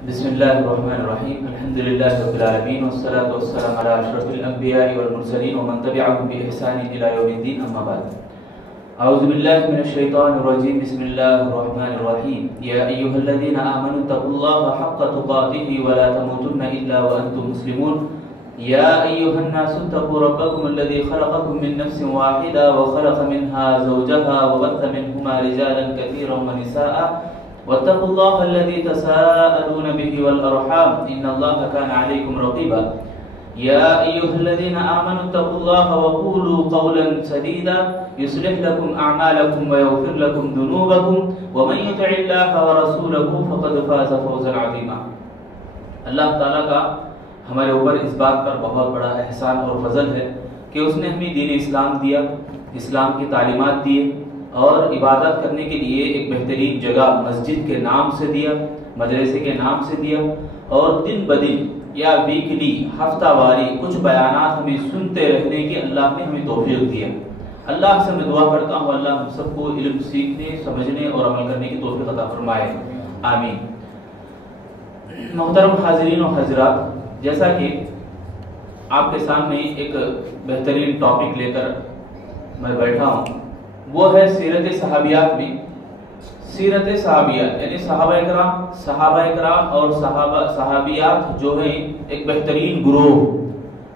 بسم الله الرحمن الرحيم. الحمد لله رب العالمين والصلاة والسلام على أشرف الأنبياء والمرسلين ومن تبعهم بإحسان إلى يوم الدين. أما بعد، أعوذ بالله من الشيطان الرجيم. بسم الله الرحمن الرحيم. يا أيها الذين آمنوا اتقوا الله حق تقاته ولا تموتن إلا وأنتم مسلمون. يا أيها الناس اتقوا ربكم الذي خلقكم من نفس واحدة وخلق منها زوجها وبث منهما رجالا كثيرا ونساء واتقوا الله الذي تساءلون به والأرحام إن الله كان عليكم رقيبا. يا أيها الذين آمنوا اتقوا الله وقولوا قولا سديدا يصلح لكم أعمالكم ويغفر لكم ذنوبكم ومن يطع الله ورسوله فقد فاز فوزا عظيما. اللہ تعالیٰ کا ہمارے اوپر اس بات پر بہت بڑا احسان اور فضل ہے کہ اس نے ہمیں دین اسلام دیا، اسلام کی تعلیمات دیے اور عبادت کرنے کے لیے ایک بہترین جگہ مسجد کے نام سے دیا، مدرسے کے نام سے دیا، اور دن بدن یا ویکلی ہفتہ واری کچھ بیانات ہمیں سنتے رہنے کی اللہ نے ہمیں توفیق دیا. اللہ سے میں دعا کرتا ہوں اللہ ہم سب کو علم سیکھنے، سمجھنے اور عمل کرنے کی توفیق عطا فرمائے، آمین. محترم حاضرین و حضرات، جیسا کہ آپ کے سامنے ایک بہترین ٹاپک لے کر میں بیٹھا ہوں، وہ ہے سیرت صحابیات میں. سیرت صحابیات یعنی صحابہ کرام اور صحابیات جو ہیں ایک بہترین گروہ.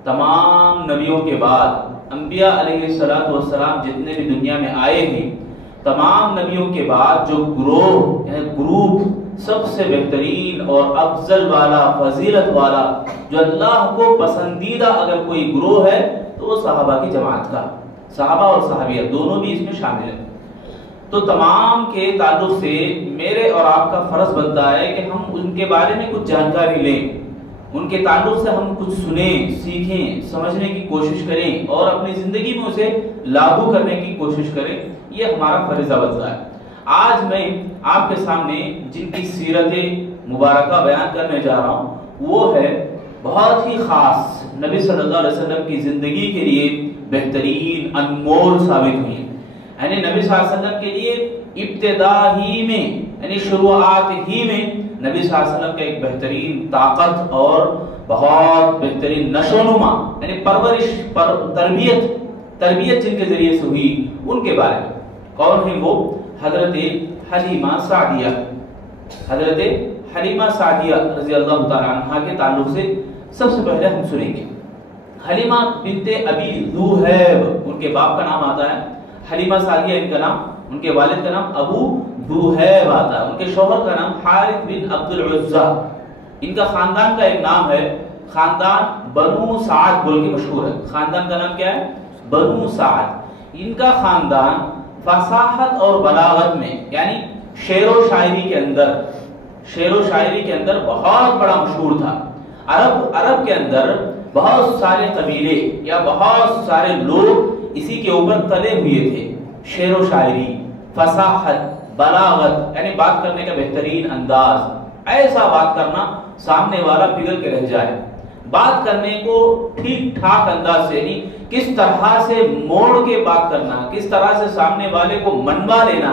تمام نبیوں کے بعد انبیاء علیہ السلام جتنے بھی دنیا میں آئے ہیں، تمام نبیوں کے بعد جو گروہ یعنی گروپ سب سے بہترین اور افضل والا، فضیلت والا، جو اللہ کو پسندیدہ اگر کوئی گروہ ہے تو وہ صحابہ کی جماعت کا، صحابہ اور صحابیات دونوں بھی اس میں شامل ہیں. تو تمام کے تعلق سے میرے اور آپ کا فرض بنتا ہے کہ ہم ان کے بارے میں کچھ جانکاری لیں، ان کے تعلق سے ہم کچھ سنیں، سیکھیں، سمجھنے کی کوشش کریں اور اپنی زندگی میں اسے لاگو کرنے کی کوشش کریں. یہ ہمارا فریضہ بنتا ہے. آج میں آپ کے سامنے جن کی سیرت مبارکہ بیان کرنے جا رہا ہوں وہ ہے بہت ہی خاص، نبی صلی اللہ علیہ وسلم کی زندگی کے لیے بہترین، انمول ثابت ہوئی. یعنی نبی صلی اللہ علیہ وسلم کے لیے ابتدا ہی میں یعنی شروعات ہی میں نبی صلی اللہ علیہ وسلم کا ایک بہترین طاقت اور بہت بہترین نشو و نما یعنی پرورش تربیت جن کے ذریعے سے ہوئی ان کے بارے میں. کون ہیں وہ؟ حضرت حلیمہ سعدیہ. حضرت حلیمہ سعدیہ رضی اللہ تعالی عنہا کے تعلق سے سب سے پہلے ہم سنیں گے. حلیمہ بنت ابی ذوہیب ان کے باپ کا نام آتا ہے، حلیمہ سعدیہ ان کا نام، ان کے والد کا نام ابو ذوہیب آتا ہے، ان کے شوہر کا نام حارث بن عبد العزہ. ان کا خاندان کا ایک نام ہے، خاندان بنو سعد بول کے مشہور ہے. خاندان کا نام کیا ہے؟ بنو سعد. ان کا خاندان فصاحت اور بلاغت میں یعنی شعر و شاعری کے اندر بہت بڑا مشہور تھا. عرب کے اندر بہت سارے قبیلے یا بہت سارے لوگ اسی کے اوپر تلے ہوئے تھے. شعر و شاعری، فصاحت، بلاغت یعنی بات کرنے کا بہترین انداز، ایسا بات کرنا سامنے والا پگھل کے رہ جائے. بات کرنے کو ٹھیک ٹھاک انداز سے یعنی کس طرح سے موڑ کے بات کرنا، کس طرح سے سامنے والے کو منوا لینا،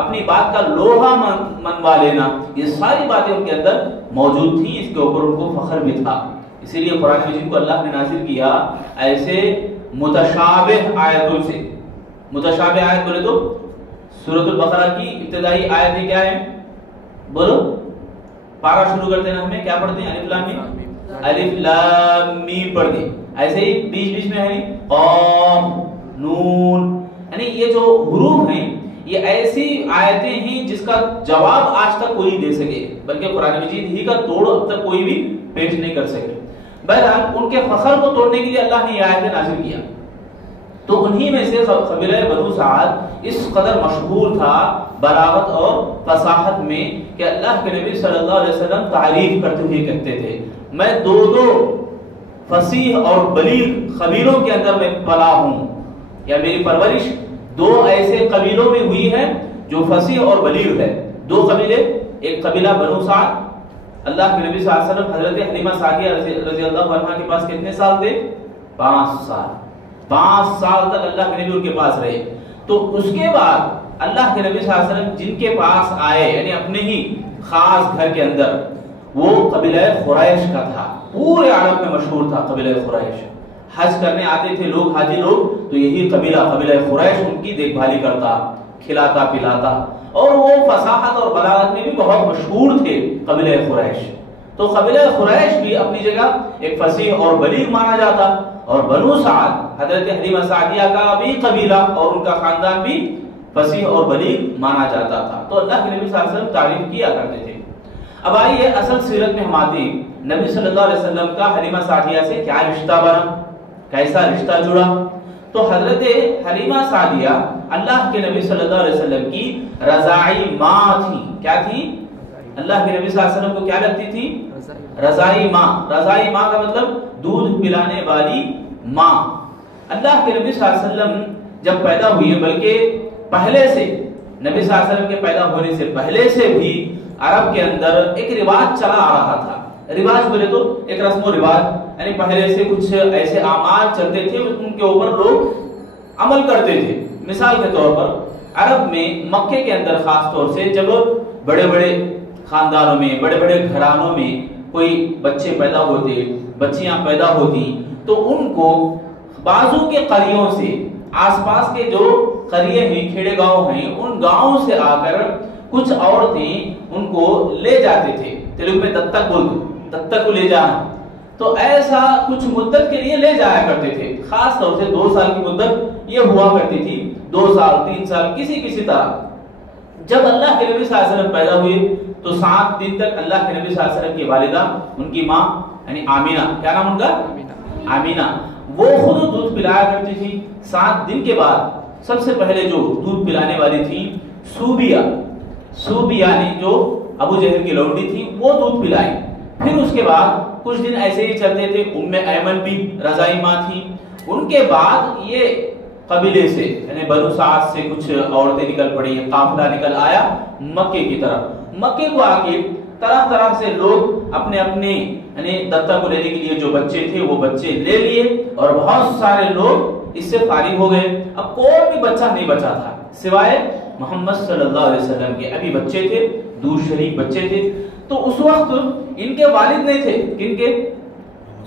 اپنی بات کا لوہا منوا لینا، یہ ساری باتیں ان کے اندر موجود تھیں. اس کے اوپر ان کو فخر بھی تھا. اسی لیے قرآن مجید کو اللہ نے نازل کیا ایسے متشابہ آیتوں سے. متشابہ آیت بولے تو سورۃ البقرہ کی ابتدائی آیتیں کیا ہیں؟ بولو، پارہ شروع کرتے ہیں ہمیں کیا پڑھتے ہیں؟ الف لام میم پڑھ دیں. ایسے ہی بیچ میں ہے قاف، نون، یعنی یہ جو حروف ہیں یہ ایسی آیتیں ہیں جس کا جواب آج تک کوئی دے سکے، بلکہ قرآن مجید ہی کا توڑ اب تک کوئی بھی پیش نہیں کر سکے. بہرحال ان کے فخر کو توڑنے کے لیے اللہ نے یہ آیتیں نازل کیا. تو انہی میں سے قبیلہ بنو سعد اس قدر مشہور تھا بلاغت اور فصاحت میں کہ اللہ کے نبی صلی اللہ علیہ وسلم تعریف کرتے ہوئے کہتے تھے میں دو فصیح اور بلیغ قبیلوں کے اندر میں پلا ہوں، یا میری پرورش دو ایسے قبیلوں میں ہوئی ہے جو فصیح اور بلیغ ہے. دو قبیلے، ایک قبیلہ بنو سعد. اللہ کے نبی صلی اللہ علیہ وسلم حضرت حلیمہ سعدیہ رضی اللہ عنہا کے پاس کتنے سال تھے؟ 5 سال. 5 سال تک اللہ کے نبی ان کے پاس رہے. تو اس کے بعد اللہ کے نبی صلی اللہ علیہ وسلم جن کے پاس آئے یعنی اپنے ہی خاص گھر کے اندر، وہ قبیلہ قریش کا تھا، پورے عرب میں مشہور تھا قبیلہ قریش۔ حج کرنے آتے تھے لوگ، حاجی لوگ، تو یہی قبیلہ قریش ان کی دیکھ بھالی کرتا، کھلاتا پلاتا، اور وہ فصاحت اور بلاغت میں بھی بہت مشہور تھے قبیلہ قریش۔ تو قبیلہ قریش بھی اپنی جگہ ایک فصیح اور بلیغ مانا جاتا، اور بنو سعد حضرت حلیمہ سعدیہ کا بھی قبیلہ اور ان کا خاندان بھی فصیح اور بلیغ مانا جاتا تھا۔ تو اللہ کے نبی صلی اللہ علیہ وسلم تعریف کیا کرتے تھے۔ اب آئیے اصل سیرت میں ہم آتے ہیں، نبی صلی اللہ علیہ وسلم کا حلیمہ سعدیہ سے کیا رشتہ بنا، کیسا رشتہ جڑا؟ تو حضرت حلیمہ سعدیہ اللہ کے نبی صلی اللہ علیہ وسلم کی رضاعی ماں تھی۔ کیا تھی؟ اللہ کے نبی صلی اللہ علیہ وسلم کو کیا لگتی تھی؟ رضاعی ماں۔ رضاعی ماں کا مطلب دودھ پلانے والی ماں۔ اللہ کے نبی صلی اللہ علیہ وسلم جب پیدا ہوئی، بلکہ پہلے سے نبی صلی اللہ علیہ وسلم کے پیدا ہونے سے پہلے سے بھی عرب کے اندر ایک رواج چلا آ رہا تھا۔ رواج بولے تو ایک رسم و رواج، یعنی پہلے سے کچھ ایسے اعمال چلتے تھے، ان کے اوپر لوگ عمل کرتے تھے۔ مثال کے طور پر عرب میں مکے کے اندر خاص طور سے جب بڑے بڑے خاندانوں میں، بڑے بڑے گھرانوں میں کوئی بچے پیدا ہوتے، بچیاں پیدا ہوتی، تو ان کو بازو کے قریوں سے، آس پاس کے جو قریے ہیں، کھیڑے گاؤں ہیں، ان گاؤں سے آ کر کچھ عورتیں ان کو لے جاتے تھے۔ تیلگو میں دتک بولتے، دتک کو لے جانا۔ تو ایسا کچھ مدت کے لیے لے جایا کرتے تھے، خاص طور سے 2 سال کی مدت یہ ہوا کرتی تھی، 2 سال 3 سال کسی طرح۔ جب اللہ کے نبی صلی اللہ علیہ وسلم پیدا ہوئے تو 7 دن تک اللہ کے نبی صلی اللہ علیہ وسلم کی والدہ، ان کی ماں یعنی آمینہ، کیا نام ان کا؟ آمینہ، وہ خود دودھ پلایا کرتی تھی۔ 7 دن کے بعد سب سے پہلے جو دودھ پلانے والی تھی سوبیہ نے، جو ابو جہل کی لونڈی تھی، وہ دودھ پلائی۔ پھر اس کے بعد کچھ دن ایسے ہی چلتے تھے، ام ایمن بھی رضائی ماں تھی۔ ان کے بعد یہ قبیلے سے یعنی بنو سعد سے کچھ عورتیں نکل پڑی، قافلہ نکل آیا مکے کی طرف۔ مکے کو آ کے طرح طرح سے لوگ اپنے اپنے یعنی دتہ کو لینے کے لیے جو بچے تھے وہ بچے لے لیے، اور بہت سارے لوگ اس سے فارغ ہو گئے۔ اب کوئی بھی بچہ نہیں بچا تھا سوائے محمد صلی اللہ علیہ وسلم کے۔ ابھی بچے تھے، دور شریف بچے تھے۔ تو اس وقت ان کے والد نہیں تھے، کن کے؟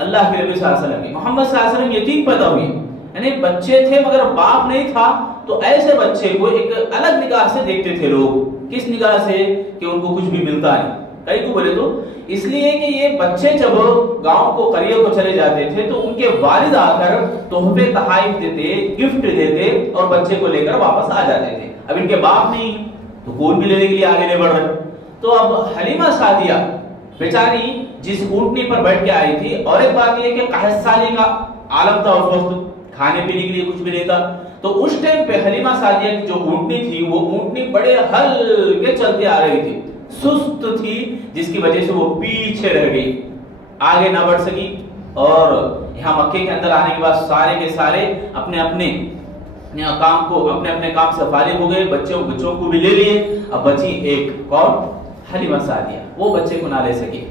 اللہ کے نبی صلی اللہ علیہ وسلم کے۔ محمد صلی اللہ علیہ وسلم یتیم پیدا ہوئے، یعنی بچے تھے مگر باپ نہیں تھا۔ تو ایسے بچے کو ایک الگ نگاہ سے دیکھتے تھے لوگ۔ کس نگاہ سے؟ کہ ان کو کچھ بھی ملتا نہیں۔ کئی کو بولے تو اس لیے کہ یہ بچے جب گاؤں کو قریے کو چلے جاتے تھے تو ان کے والد آ کر تحفے تحائف دیتے، گفٹ دیتے، اور بچے کو لے کر واپس آ جاتے تھے۔ اب ان کے باپ نہیں تو کوئی بھی لینے کے لیے آگے نہیں بڑھ رہے۔ تو اب حلیمہ سعدیہ بیچاری جس اونٹنی پر بیٹھ کے آئی تھی، اور ایک بات یہ کہ قحط سالی کا عالم تھا اس وقت، کھانے پینے کے لیے کچھ بھی نہیں تھا۔ تو اس ٹائم پہ حلیمہ سعدیہ کی جو اونٹنی تھی، وہ اونٹنی بڑے ہلکے چلتے آ رہی تھی، سست تھی، جس کی وجہ سے وہ پیچھے رہ گئی، آگے نہ بڑھ سکی۔ اور یہاں مکے کے اندر آنے کے بعد سارے کے سارے اپنے اپنے کام کو، اپنے اپنے کام سے فارغ ہو گئے، بچوں کو بھی لے لیے۔ اب بچی ایک، کون؟ حلیمہ سعدیہ۔ وہ بچے کو نہ لے سکے،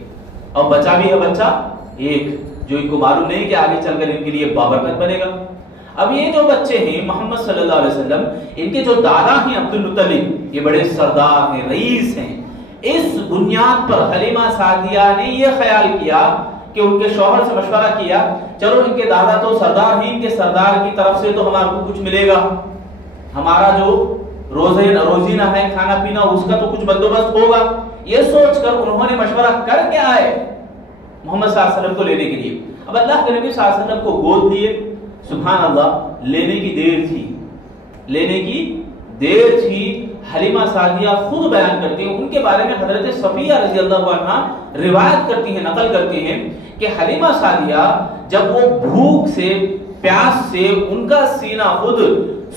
اور بچا بھی ہے بچہ ایک، جو ان کو معلوم نہیں کہ آگے چل کر ان کے لیے بابرکت بنے گا۔ اب یہ جو بچے ہیں محمد صلی اللہ علیہ وسلم، ان کے جو دادا ہیں عبد المطلب، یہ بڑے سردار ہیں، رئیس ہیں۔ اس بنیاد پر حلیمہ سعدیہ نے یہ خیال کیا کہ ان کے شوہر سے مشورہ کیا، چلو ان کے دادا تو سردار ہیں، ان کے سردار کی طرف سے تو ہمارے کو کچھ ملے گا، ہمارا جو روزینہ ہے کھانا پینا اس کا تو کچھ بندوبست ہوگا۔ یہ سوچ کر انہوں نے مشورہ کر کے آئے محمد صلی اللہ علیہ وسلم کو لینے کے لیے۔ اب اللہ کے نبی صلی اللہ علیہ وسلم کو گود لیے، سبحان اللہ، لینے کی دیر تھی۔ حلیمہ سعدیہ خود بیان کرتی ہیں، ان کے بارے میں حضرت صفیہ رضی اللہ عنہا روایت کرتی ہیں، نقل کرتی ہیں کہ حلیمہ سعدیہ جب وہ بھوک سے، پیاس سے، ان کا سینہ خود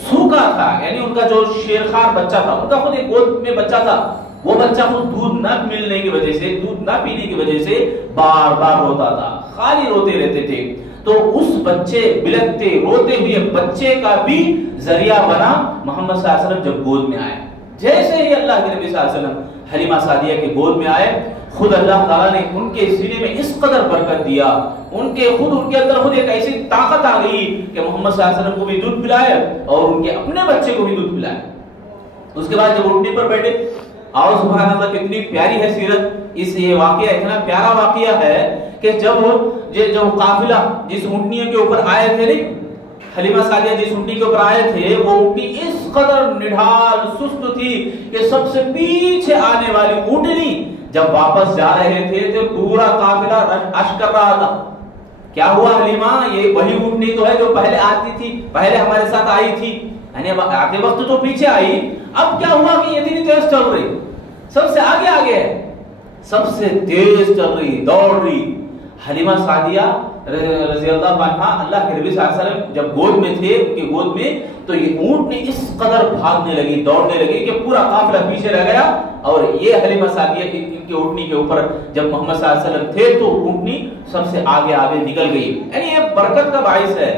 سوکھا تھا، یعنی ان کا جو شیرخوار بچہ تھا، ان کا خود ایک گود میں بچہ تھا، وہ بچہ خود دودھ نہ ملنے کی وجہ سے، دودھ نہ پینے کی وجہ سے بار بار روتا تھا، خالی روتے رہتے تھے۔ تو اس بچے، بلکتے روتے ہوئے بچے کا بھی ذریعہ بنا محمد صلی اللہ علیہ وسلم جب گود میں آئے۔ جیسے ہی اللہ کے نبی صلی اللہ علیہ وسلم حلیمہ سعدیہ کے گود میں آئے، خود اللہ تعالیٰ نے ان کے سینے میں اس قدر برکت دیا، ان کے اندر خود ایک ایسی طاقت آ گئی کہ محمد صلی اللہ علیہ وسلم کو بھی دودھ پلائے اور ان کے اپنے بچے کو بھی دودھ پلائے۔ اس کے بعد جب اونٹنی پر بیٹھے اور سبحان اللہ کتنی پیاری ہے سیرت، اس یہ واقعہ اتنا پیارا واقعہ ہے کہ جب قافلہ جس اونٹنی کے اوپر آئے تھے نہیں، حلیمہ سعدیہ جس اونٹنی کے اوپر آئے تھے، وہ اونٹنی اس قدر نڈھال سست تھی کہ سب سے پیچھے آنے والی اونٹنی جب واپس جا رہے تھے تو پورا قافلہ رش کر رہا تھا. کیا ہوا حلیمہ، یہ وہی اونٹنی تو ہے جو پہلے آتی تھی، پہلے ہمارے ساتھ آئی تھی، یعنی آتے وقت تو پیچھے آئی، اب کیا ہوا کہ یہ اتنی تیز چل رہی، سب سے آگے آگے ہے، سب سے تیز چل رہی، دوڑ رہی. حلیمہ سعدیہ رضی اللہ عنہا اللہ کے نبی صلی اللہ علیہ وسلم جب گود میں تھے، ان کی گود میں، تو یہ اونٹنی اس قدر بھاگنے لگی، دوڑنے لگی کہ پورا قافلہ پیچھے رہ گیا. اور یہ حلیمہ سعدیہ ان کی اونٹنی کے اوپر جب محمد صلی اللہ علیہ وسلم تھے تو اونٹنی سب سے آگے آگے نکل گئی. یعنی یہ برکت کا باعث ہے،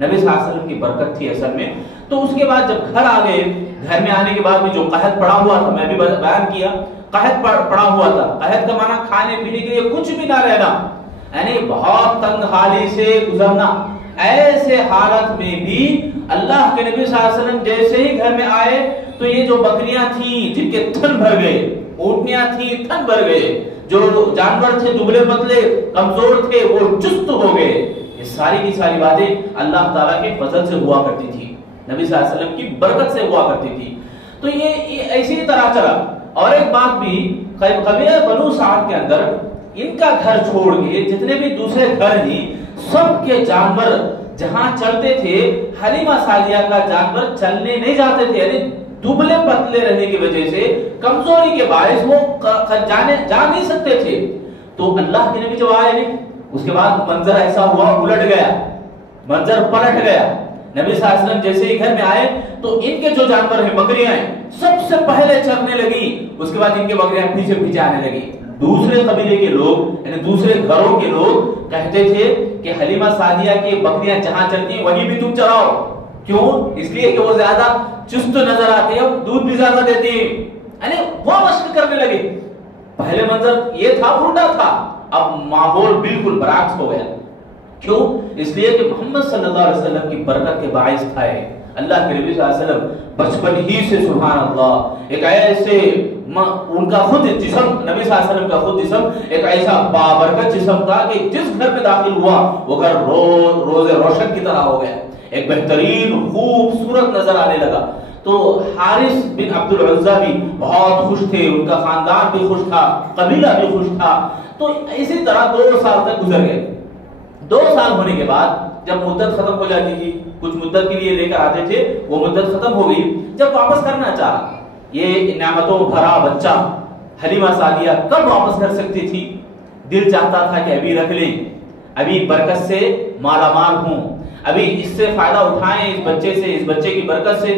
نبی صلی اللہ علیہ وسلم کی برکت تھی اصل میں. تو اس کے بعد جب گھر آ گئے، گھر میں آنے کے بعد بھی جو قحط پڑا ہوا تھا، میں بھی بیان کیا، قحط پڑا ہوا تھا. قحط کا معنی کھانے پینے کے لیے کچھ بھی نہ رہنا، یعنی بہت تنگ حالی سے گزرنا. ایسے حالت میں بھی اللہ کے نبی صلی اللہ علیہ وسلم جیسے ہی گھر میں آئے تو یہ جو بکریاں تھیں جن کے تھن بھر گئے، اونٹنیاں تھیں تھن بھر گئے، جو جانور تھے دبلے پتلے کمزور تھے وہ چست ہو گئے. یہ ساری کی ساری باتیں اللہ تعالیٰ کے فضل سے ہوا کرتی تھی، نبی صلی اللہ علیہ وسلم کی برکت سے ہوا کرتی تھی. تو یہ ایسی طرح چلا. اور ایک بات بھی، قبیلہ بنو سعد کے اندر ان کا گھر چھوڑ کے جتنے بھی دوسرے گھر ہیں سب کے جانور جہاں چلتے تھے، حلیمہ سعدیہ کا جانور چلنے نہیں جاتے تھے، یعنی دبلے پتلے رہنے کی وجہ سے، کمزوری کے باعث وہ جا نہیں سکتے تھے. تو اللہ کے نبی جب آئے نہیں، اس کے بعد منظر ایسا ہوا، الٹ گیا، منظر پلٹ گیا. نبی صلی اللہ علیہ وسلم جیسے ہی گھر میں آئے تو ان کے جو جانور ہیں، بکریاں ہیں، سب سے پہلے چرنے لگی. اس کے بعد ان کے بکریاں پیچھے پیچھے آنے لگی. دوسرے قبیلے کے لوگ یعنی دوسرے گھروں کے لوگ کہتے تھے کہ حلیمہ سعدیہ کی بکریاں جہاں چلتی ہیں وہیں بھی تم چراؤ. کیوں؟ اس لیے کہ وہ زیادہ چست نظر آتی ہے، دودھ بھی زیادہ دیتی ہیں. یعنی وہ مشق کرنے لگے. پہلے منظر یہ تھا، الٹا تھا، اب ماحول بالکل برعکس ہو گیا. کیوں؟ اس لیے کہ محمد صلی اللہ علیہ وسلم کی برکت کے باعث تھا. اللہ کے نبی صلی اللہ علیہ وسلم بچپن ہی سے سبحان اللہ ایک ایسے ان کا خود جسم، نبی صلی اللہ علیہ وسلم کا خود جسم ایک ایسا بابرکت جسم تھا کہ جس گھر میں داخل ہوا وہ گھر روز روشن کی طرح ہو گیا، ایک بہترین خوبصورت نظر آنے لگا. تو حارث بن عبد العزہ بھی بہت خوش تھے، ان کا خاندان بھی خوش تھا، قبیلہ بھی خوش تھا. تو اسی طرح 2 سال تک گزر گئے. 2 سال ہونے کے بعد جب مدت ختم ہو جاتی تھی، کچھ مدت کے لیے لے کر آتے تھے، وہ مدت ختم ہو گئی. جب واپس کرنا چاہا، یہ نعمتوں بھرا بچہ حلیمہ سعدیہ کب واپس کر سکتی تھی؟ دل چاہتا تھا کہ ابھی رکھ لیں، ابھی برکت سے مالا مال ہوں، ابھی اس سے فائدہ اٹھائیں، اس بچے سے، اس بچے کی برکت سے.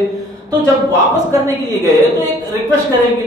تو جب واپس کرنے کے لیے گئے تو ایک ریکویسٹ کریں گے،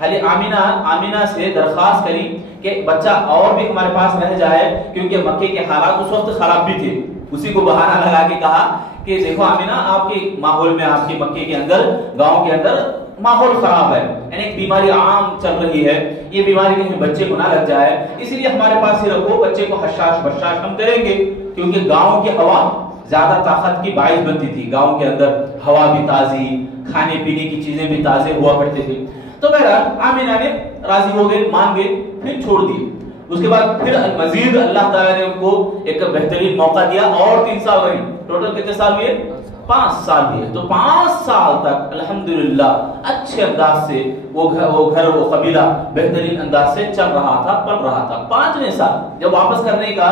آمینہ سے درخواست کری کہ بچہ اور بھی ہمارے پاس رہ جائے، کیونکہ مکے کے حالات اس وقت خراب بھی تھے. اسی کو بہانہ لگا کے کہا کہ دیکھو آمینہ، آپ کے ماحول میں، آپ کے مکے کے اندر، گاؤں کے اندر ماحول خراب ہے، یعنی ایک بیماری عام چل رہی ہے، یہ بیماری کہیں بچے کو نہ لگ جائے، اس لیے ہمارے پاس ہی رکھو، بچے کو حشاش بشاش ہم کریں گے. کیونکہ گاؤں کی ہوا زیادہ طاقت کی باعث بنتی تھی، گاؤں کے اندر ہوا بھی تازی، کھانے پینے کی چیزیں بھی تازے ہوا کرتے تھے. تو بہرحال آمینہ نے راضی ہو گئے، مان گئے، پھر چھوڑ دیے. اس کے بعد پھر مزید اللہ تعالیٰ نے ان کو ایک بہترین موقع دیا اور 3 سال رہی. ٹوٹل کتنے سال ہوئے؟ 5 سال ہوئے. تو 5 سال تک الحمدللہ اچھے انداز سے وہ گھر وہ قبیلہ بہترین انداز سے چل رہا تھا، پل رہا تھا. 5ویں سال جب واپس کرنے کا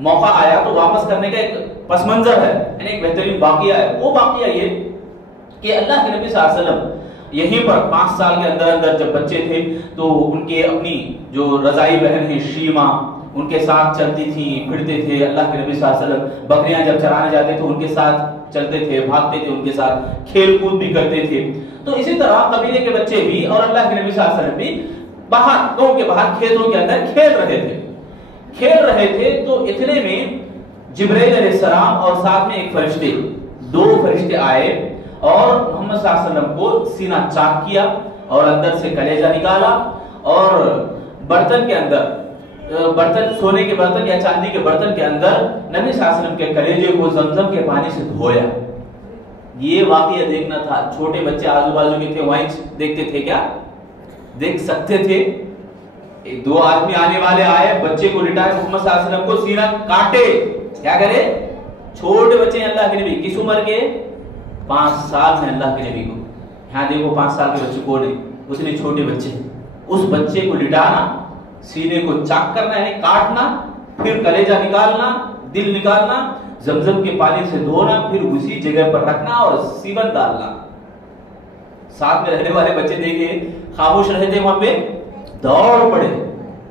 موقع آیا تو واپس کرنے کا ایک پس منظر ہے، یعنی ایک بہترین واقعہ ہے. وہ واقعہ یہ کہ اللہ کے نبی صلی اللہ علیہ وسلم یہیں پر 5 سال کے اندر اندر جب بچے تھے تو ان کے اپنی جو رضائی بہن ہیں شیما، ان کے ساتھ چلتی تھیں، پھرتے تھے. اللہ کے نبی صلی اللہ علیہ وسلم بکریاں جب چرانے جاتے تو ان کے ساتھ چلتے تھے، بھاگتے تھے، ان کے ساتھ کھیل کود بھی کرتے تھے. تو اسی طرح قبیلے کے بچے بھی اور اللہ کے نبی صلی اللہ علیہ وسلم بھی باہر، گاؤں کے باہر کھیتوں کے اندر کھیل رہے تھے. تو اتنے میں جبرائیل علیہ السلام اور ساتھ میں ایک فرشتے، 2 فرشتے آئے اور محمد صلی اللہ علیہ وسلم کو سینہ چاک کیا اور اندر سے کلیجہ نکالا اور برتن کے اندر، برتن سونے کے برتن یا چاندی کے برتن کے اندر نبی صلی اللہ علیہ وسلم کے کلیجے کو زمزم کے پانی سے دھویا. یہ واقعہ دیکھنا تھا. چھوٹے بچے آزو بازو کے تھے، وہیں دیکھتے تھے کیا؟ دیکھ سکتے تھے؟ دو آدمی آنے والے آئے, بچے کو لٹائے, محمد صلی اللہ علیہ وسلم کو سینہ کاٹے, کیا کرے؟ چھوٹے بچے ہیں اللہ کے نبی, کس عمر کے؟ 5 سال میں اللہ کے نبی کو. یہاں دیکھو 5 سال کے بچے کو نہیں, اس نے چھوٹے بچے, اس بچے کو لٹانا, سینے کو چاک کرنا یعنی کاٹنا, پھر کلیجہ نکالنا, دل نکالنا, زمزم کے پانی سے دھونا, پھر اسی جگہ پر رکھنا اور سیون ڈالنا. ساتھ میں رہنے والے بچے دیکھے خاموش رہے تھے, وہاں پہ دوڑ پڑے,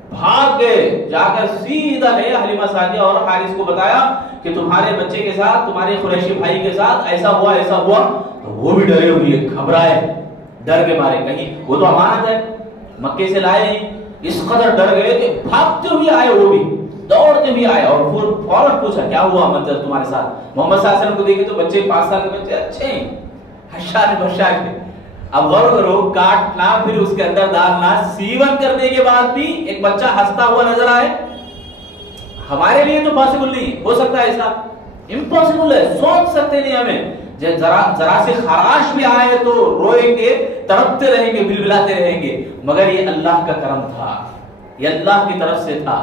بھاگ گئے, جا کر سیدھا گئے حلیمہ سعدیہ اور حارث کو بتایا کہ تمہارے بچے کے ساتھ, تمہارے قریشی بھائی کے ساتھ ایسا ہوا ایسا ہوا. تو وہ بھی ڈرے ہوئے, گھبرائے, ڈر کے مارے, کہیں وہ تو امانت ہے, مکے سے لائے نہیں, اس قدر ڈر گئے کہ بھاگتے ہوئے آئے, وہ بھی دوڑتے ہوئے آئے اور فوراً پوچھا کیا ہوا منظر تمہارے ساتھ. محمد صلی اللہ علیہ وسلم کو دیکھے تو بچے 5 سال کے بچے اچھے ہیں, حشار بشار کے. اب غور کرو, کاٹنا پھر اس کے اندر ڈالنا, سیون کرنے کے بعد بھی ایک بچہ ہنستا ہوا نظر آئے. ہمارے لیے تو پاسبل نہیں ہو سکتا ایسا, امپاسبل ہے, سوچ سکتے نہیں ہمیں. ذرا سے خراش بھی آئے تو روئیں گے, تڑپتے رہیں گے, بلبلاتے رہیں گے. مگر یہ اللہ کا کرم تھا, یہ اللہ کی طرف سے تھا,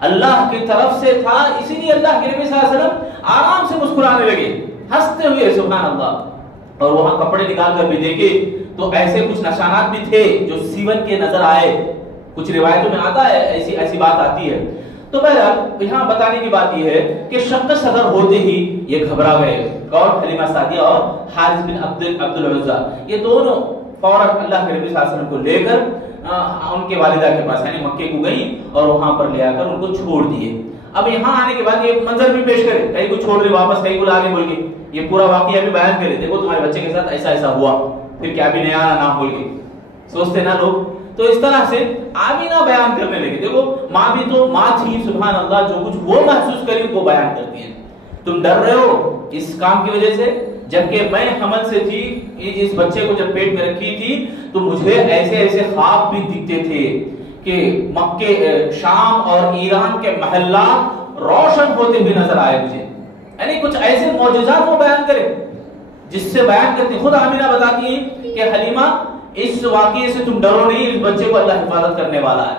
اللہ کی طرف سے تھا. اسی لیے اللہ کے نبی صلی اللہ علیہ وسلم آرام سے مسکرانے لگے, ہنستے ہوئے, سبحان اللہ. اور وہاں کپڑے نکال کر بھی دیکھے تو ایسے کچھ نشانات بھی تھے جو سیون کے نظر آئے. کچھ روایتوں میں آتا ہے, ایسی بات آتی ہے. تو بہرحال یہاں بتانے کی بات یہ ہے کہ شق صدر ہوتے ہی یہ گھبرا گئے. کون؟ حلیمہ سعدیہ اور حارث بن عبد العزیٰ. یہ دونوں فوراً اللہ کے نبی صلی اللہ علیہ وسلم کو لے کر ان کے والدہ کے پاس یعنی مکے کو گئی اور وہاں پر لے آ کر ان کو چھوڑ دیے. اب یہاں آنے کے بعد یہ منظر بھی پیش کرے, کہیں کو چھوڑ دے واپس, کہیں کو لا کے بول کے یہ پورا واقعہ بھی بیان کرے, دیکھو تمہارے بچے کے ساتھ ایسا ایسا ہوا, پھر کیا بھی نیا نام بول کے سوچتے نا لوگ. تو اس طرح سے آمینہ بیان کرنے لگے. دیکھو ماں بھی تو ماں تھی, سبحان اللہ, جو کچھ وہ محسوس کری وہ بیان کرتی ہیں. تم ڈر رہے ہو اس کام کی وجہ سے, جبکہ میں حمل سے تھی, اس بچے کو جب پیٹ میں رکھی تھی تو مجھے ایسے ایسے خواب بھی دکھتے تھے کہ مکے, شام اور ایران کے محلات روشن ہوتے ہوئے نظر آئے مجھے. یعنی کچھ ایسے معجزات وہ بیان کرے جس سے بیان کرتے. خود آمینہ بتاتی ہیں کہ حلیمہ اس واقعے سے تم ڈرو نہیں, اس بچے کو اللہ حفاظت کرنے والا ہے.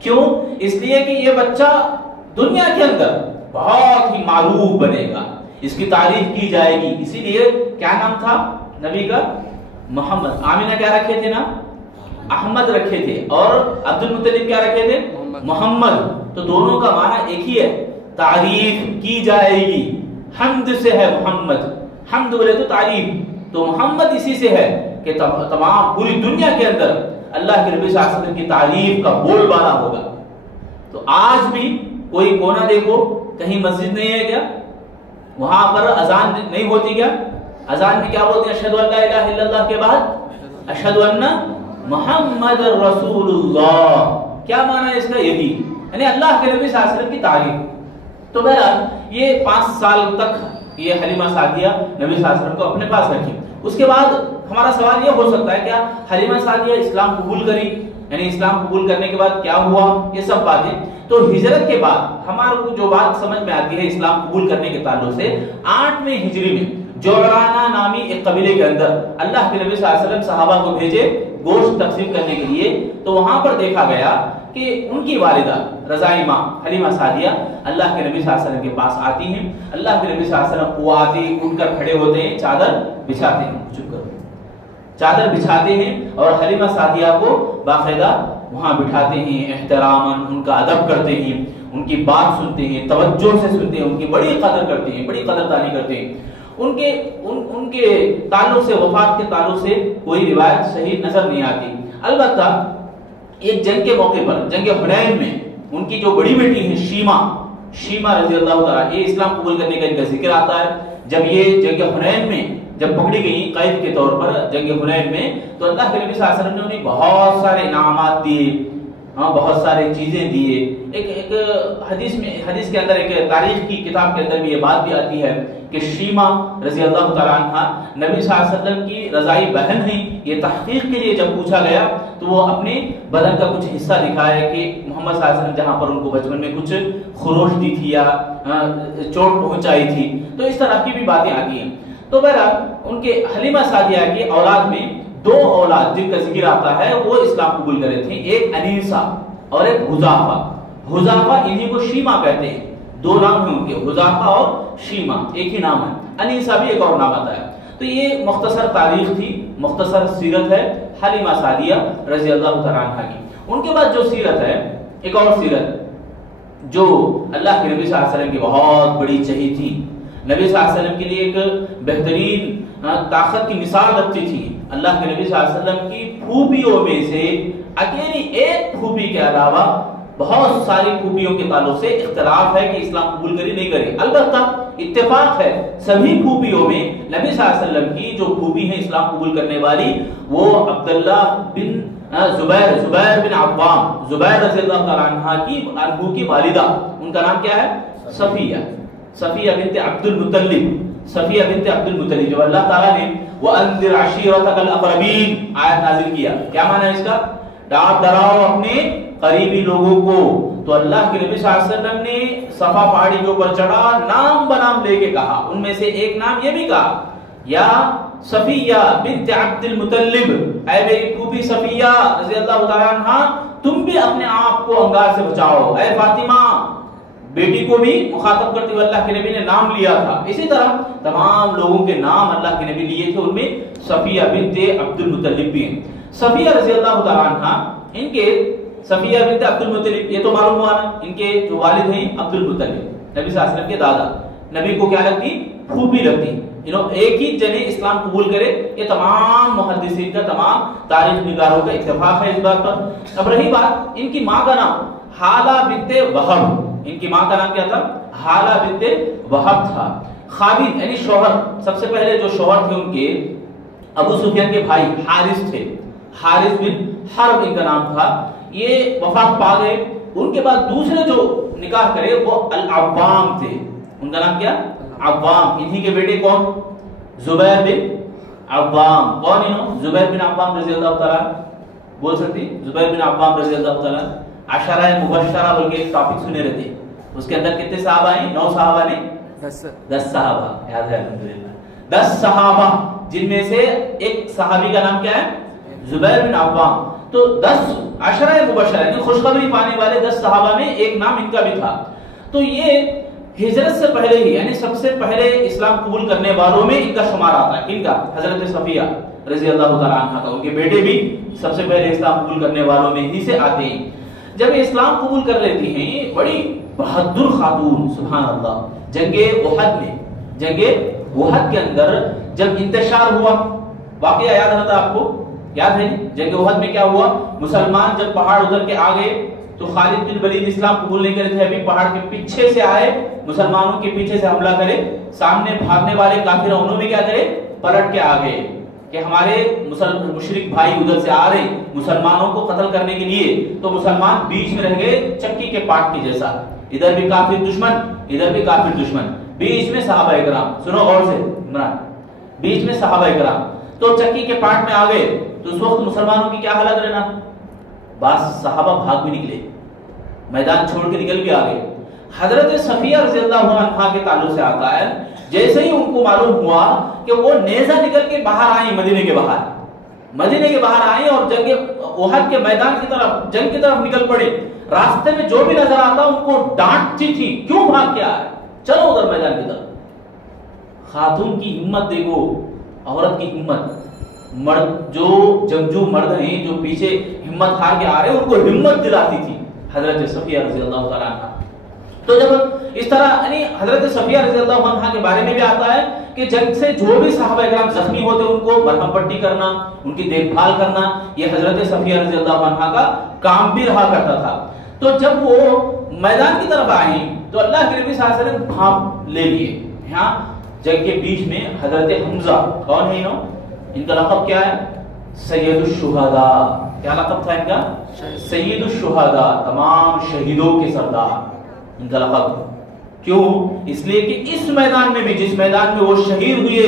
کیوں؟ اس لیے کہ یہ بچہ دنیا کے اندر بہت ہی معروف بنے گا, اس کی تعریف کی جائے گی. اسی لیے کیا نام تھا نبی کا؟ محمد. آمینہ کیا رکھے تھے نا؟ احمد رکھے تھے. اور عبد المطلب کیا رکھے تھے؟ محمد. تو دونوں کا معنی ایک ہی ہے, تعریف کی جائے گی. حمد سے ہے محمد, حمد بولے تو تعریف, تو محمد اسی سے ہے کہ تمام پوری دنیا کے اندر اللہ کے نبی صلی اللہ علیہ وسلم کی تعریف کا بول بالا ہوگا. تو آج بھی کوئی کونا دیکھو, کہیں مسجد نہیں ہے کیا؟ وہاں پر اذان نہیں ہوتی کیا؟ اذان میں کیا بولتے ہیں؟ اشہد ان لا الہ الا اللہ کے بعد اشہد ان محمد رسول اللہ. کیا معنی ہے اس کا؟ یہی یعنی اللہ کے نبی صلی اللہ علیہ وسلم کی تعریف. تو بہرحال یہ 5 سال تک یہ حلیمہ سعدیہ نبی صلی اللہ علیہ وسلم کو اپنے پاس رکھی. اس کے بعد ہمارا سوال یہ ہو سکتا ہے کیا حلیمہ سعدیہ اسلام قبول کری؟ یعنی اسلام قبول کرنے کے بعد کیا ہوا؟ یہ سب باتیں تو ہجرت کے بعد ہمارے کو جو بات سمجھ میں آتی ہے اسلام قبول کرنے کے تعلق سے, 8ویں ہجری میں جعرانہ نامی ایک قبیلے کے اندر اللہ کے نبی صلی اللہ علیہ وسلم صحابہ کو بھیجے گوشت تقسیم کرنے کے لیے. تو وہاں پر دیکھا گیا کہ ان کی والدہ رضائی ماں حلیمہ سعدیہ اللہ کے نبی صلی اللہ علیہ وسلم کے پاس آتی ہیں. اللہ کے نبی صلی اللہ علیہ وسلم وہ آتے, اٹھ کر کھڑے ہوتے ہیں, چادر بچھاتے ہیں, چپ کرو, چادر بچھاتے ہیں اور حلیمہ سعدیہ کو باقاعدہ وہاں بٹھاتے ہیں, احتراماً ان کا ادب کرتے ہیں, ان کی بات سنتے ہیں, توجہ سے سنتے ہیں, ان کی بڑی قدر کرتے ہیں, بڑی قدردانی کرتے ہیں. ان کے تعلق سے, وفات کے تعلق سے کوئی روایت صحیح نظر نہیں آتی. البتہ ایک جنگ کے موقع پر, جنگ حنین میں, ان کی جو بڑی بیٹی ہیں شیمہ رضی اللہ تعالیٰ, یہ اسلام قبول کرنے کا ان کا ذکر آتا ہے. جب یہ جنگ حنین میں جب پکڑی گئی قید کے طور پر جنگ حنین میں, تو اللہ کے نبی صلی اللہ علیہ وسلم نے انہیں بہت سارے انعامات دیے, بہت سارے چیزیں دیے. ایک حدیث کے اندر, ایک تاریخ کی کتاب کے اندر بھی یہ بات بھی آتی ہے کہ شیمہ رضی اللہ تعالیٰ عنہ نبی صلی اللہ علیہ وسلم کی رضائی بہن ہیں. یہ تحقیق کے لیے جب پوچھا گیا تو وہ اپنے بدن کا کچھ حصہ دکھایا کہ محمد صلی اللہ علیہ وسلم جہاں پر ان کو بچپن میں کچھ خروش دی تھی یا چوٹ پہنچائی تھی. تو اس طرح کی بھی باتیں آتی ہیں. تو بہرحال ان کے حلیمہ سعدیہ کی اولاد میں دو اولاد جن کا ذکر آتا ہے وہ اسلام قبول کرے تھے، ایک انیسہ اور ایک حذافہ۔ حذافہ انہی کو شیما کہتے ہیں، دو نام ہیں ان کے، حذافہ اور شیما ایک ہی نام ہے، انیسہ بھی ایک اور نام آتا ہے۔ تو یہ مختصر تاریخ تھی، مختصر سیرت ہے حلیمہ سعدیہ رضی اللہ تعالیٰ عنہ کی۔ ان کے بعد جو سیرت ہے، ایک اور سیرت جو اللہ کے نبی صلی اللہ علیہ وسلم کی بہت بڑی چہی تھی، نبی صلی اللہ علیہ وسلم کے لیے ایک بہترین طاقت کی مثال رکھتی تھی۔ اللہ کے نبی صلی اللہ علیہ وسلم کی پھوپھیوں میں سے اکیلی ایک پھوپھی کے علاوہ بہت ساری پھوپھیوں کے تعلق سے اختلاف ہے کہ اسلام قبول کری نہیں کری، البتہ اتفاق ہے سبھی پھوپھیوں میں نبی صلی اللہ علیہ وسلم کی جو پھوپھی ہیں اسلام قبول کرنے والی، وہ عبداللہ بن زبیر بن عوام، زبیر رضی اللہ تعالیٰ عنہ کی والدہ، ان کا نام کیا ہے؟ صفیہ، صفیہ بنت عبد المطلب، صفیہ بنت عبد المطلب، جو اللہ تعالیٰ نے وَأَنذِرْ عَشِيرَتَكَ الْأَقْرَبِينَ آیت نازل کیا، کیا معنی ہے اس کا؟ ڈانٹ ڈراؤ اپنے قریبی لوگوں کو۔ تو اللہ کے نبی صلی اللہ علیہ وسلم نے صفا پہاڑی کے اوپر چڑھا، نام بنام لے کے کہا، ان میں سے ایک نام یہ بھی کہا، یا صفیہ بنت عبد المطلب، اے میری پھوپھی صفیہ رضی اللہ تعالیٰ عنہ، تم بھی اپنے آپ کو انگار سے بچاؤ، اے فاطمہ، بیٹی کو بھی مخاطب کرتے ہوئے اللہ کے نبی نے نام لیا تھا۔ اسی طرح تمام لوگوں کے نام اللہ کے نبی لیے تھے، ان میں صفیہ بنت عبد المطلب بھی ہیں۔ صفیہ رضی اللہ تعالیٰ عنہ، ان کے صفیہ بنت عبد المطلب، یہ تو معلوم ہوا نا، ان کے جو والد ہیں عبد المطلب، نبی صلی اللہ علیہ وسلم کے دادا، نبی کو کیا لگتی؟ پھوپھی لگتی۔ ایک ہی جنے اسلام قبول کرے، یہ تمام محدثین کا، تمام تاریخ نگاروں کا اتفاق ہے اس بات پر۔ اب رہی بات ان کی ماں کا نام حالہ بنت وہب، ان کی ماں کا نام کیا تھا؟ حالہ بنت وہب تھا۔ خالد یعنی شوہر، سب سے پہلے جو شوہر تھے ان کے ابو سفیان کے بھائی حارث تھے، حارث بن حرب ان کا نام تھا، یہ وفات پا گئے۔ ان کے بعد دوسرے جو نکاح کرے وہ العوام تھے، ان کا نام کیا؟ عوام۔ انہی کے بیٹے کون؟ زبیر بن عوام۔ کون انہوں؟ زبیر بن عوام رضی اللہ تعالیٰ، بول سکتی؟ زبیر بن عوام رضی اللہ تعالیٰ، عشرہ مبشرہ بول کے ایک ٹاپک سنے رہتے، اس کے اندر کتنے صحابہ ہیں؟ 9 صحابہ نے 10 صحابہ، یاد ہے الحمدللہ، 10 صحابہ، جن میں سے ایک صحابی کا نام کیا ہے؟ زبیر بن عوام۔ تو 10 عشرہ مبشرہ یعنی خوشخبری پانے والے 10 صحابہ میں ایک نام ان کا بھی تھا۔ تو یہ ہجرت سے پہلے ہی، یعنی سب سے پہلے اسلام قبول کرنے والوں میں ان کا شمار آتا ہے۔ ان کا حضرت صفیہ رضی اللہ تعالیٰ عنہ کا، ان کے بیٹے بھی سب سے پہلے اسلام قبول کرنے والوں میں ہی سے آتے ہیں۔ جب اسلام قبول کر لیتی ہیں، بڑی بہادر خاتون، سبحان اللہ، جنگ احد میں، جنگ احد کے اندر جب انتشار ہوا، واقعہ یاد رہتا آپ کو؟ یاد ہے جنگ احد میں کیا ہوا؟ مسلمان جب پہاڑ ادھر کے آگے، تو خالد بن ولید اسلام قبول نہیں کرے تھے، ابھی پہاڑ کے پیچھے سے آئے، مسلمانوں کے پیچھے سے حملہ کرے، سامنے بھاگنے والے کافر انہوں میں کیا کرے؟ پلٹ کے آگے، کہ ہمارے مشرک بھائی ادھر سے آ رہے مسلمانوں کو قتل کرنے کے لیے، تو مسلمان بیچ میں رہ گئے چکی کے پاٹ کے جیسا، ادھر بھی کافر دشمن، ادھر بھی کافر دشمن، بیچ میں صحابہ اکرام، سنو غور سے عمران، بیچ میں صحابہ اکرام، تو چکی کے پاٹ میں آ گئے، تو اس وقت مسلمانوں کی کیا حالت رہنا؟ بعض صحابہ بھاگ بھی نکلے، میدان چھوڑ کے نکل بھی آ گئے۔ حضرت صفیہ رضی اللہ عنہا کے تعلق سے آتا ہے، جیسے ہی ان کو معلوم ہوا کہ وہ نیزہ نکل کے باہر آئیں، مدینے کے باہر، مدینے کے باہر آئیں اور جنگ احد کے میدان کی طرف، جنگ کی طرف نکل پڑے، راستے میں جو بھی نظر آتا ان کو ڈانٹتی تھی، کیوں بھاگ کے آئے، چلو ادھر میدان کی طرف۔ خاتون کی ہمت دیکھو، عورت کی ہمت، مرد جو جنگجو مرد ہیں جو پیچھے ہمت ہار کے آ رہے ہیں، ان کو ہمت دلاتی تھی حضرت صفیہ رضی اللہ تعالیٰ عنہ۔ تو جب اس طرح یعنی حضرت صفیہ رضی اللہ عنہ کے بارے میں بھی آتا ہے کہ جنگ سے جو بھی صحابہ اکرام زخمی ہوتے ان کو مرہم پٹی کرنا، ان کی دیکھ بھال کرنا، یہ حضرت صفیہ رضی اللہ عنہ کا کام بھی رہا کرتا تھا۔ تو جب وہ میدان کی طرف آئیں تو اللہ کے نبی صلی اللہ علیہ وسلم بھاپ لے لیے۔ یہاں جنگ کے بیچ میں حضرت حمزہ، کون ہے ان کا لقب کیا ہے؟ سید الشہداء۔ کیا لقب تھا ان کا؟ سید الشہداء، تمام شہیدوں کے سردار، ان کا لقب۔ کیوں؟ اس لیے کہ اس میدان میں بھی، جس میدان میں وہ شہید ہوئے،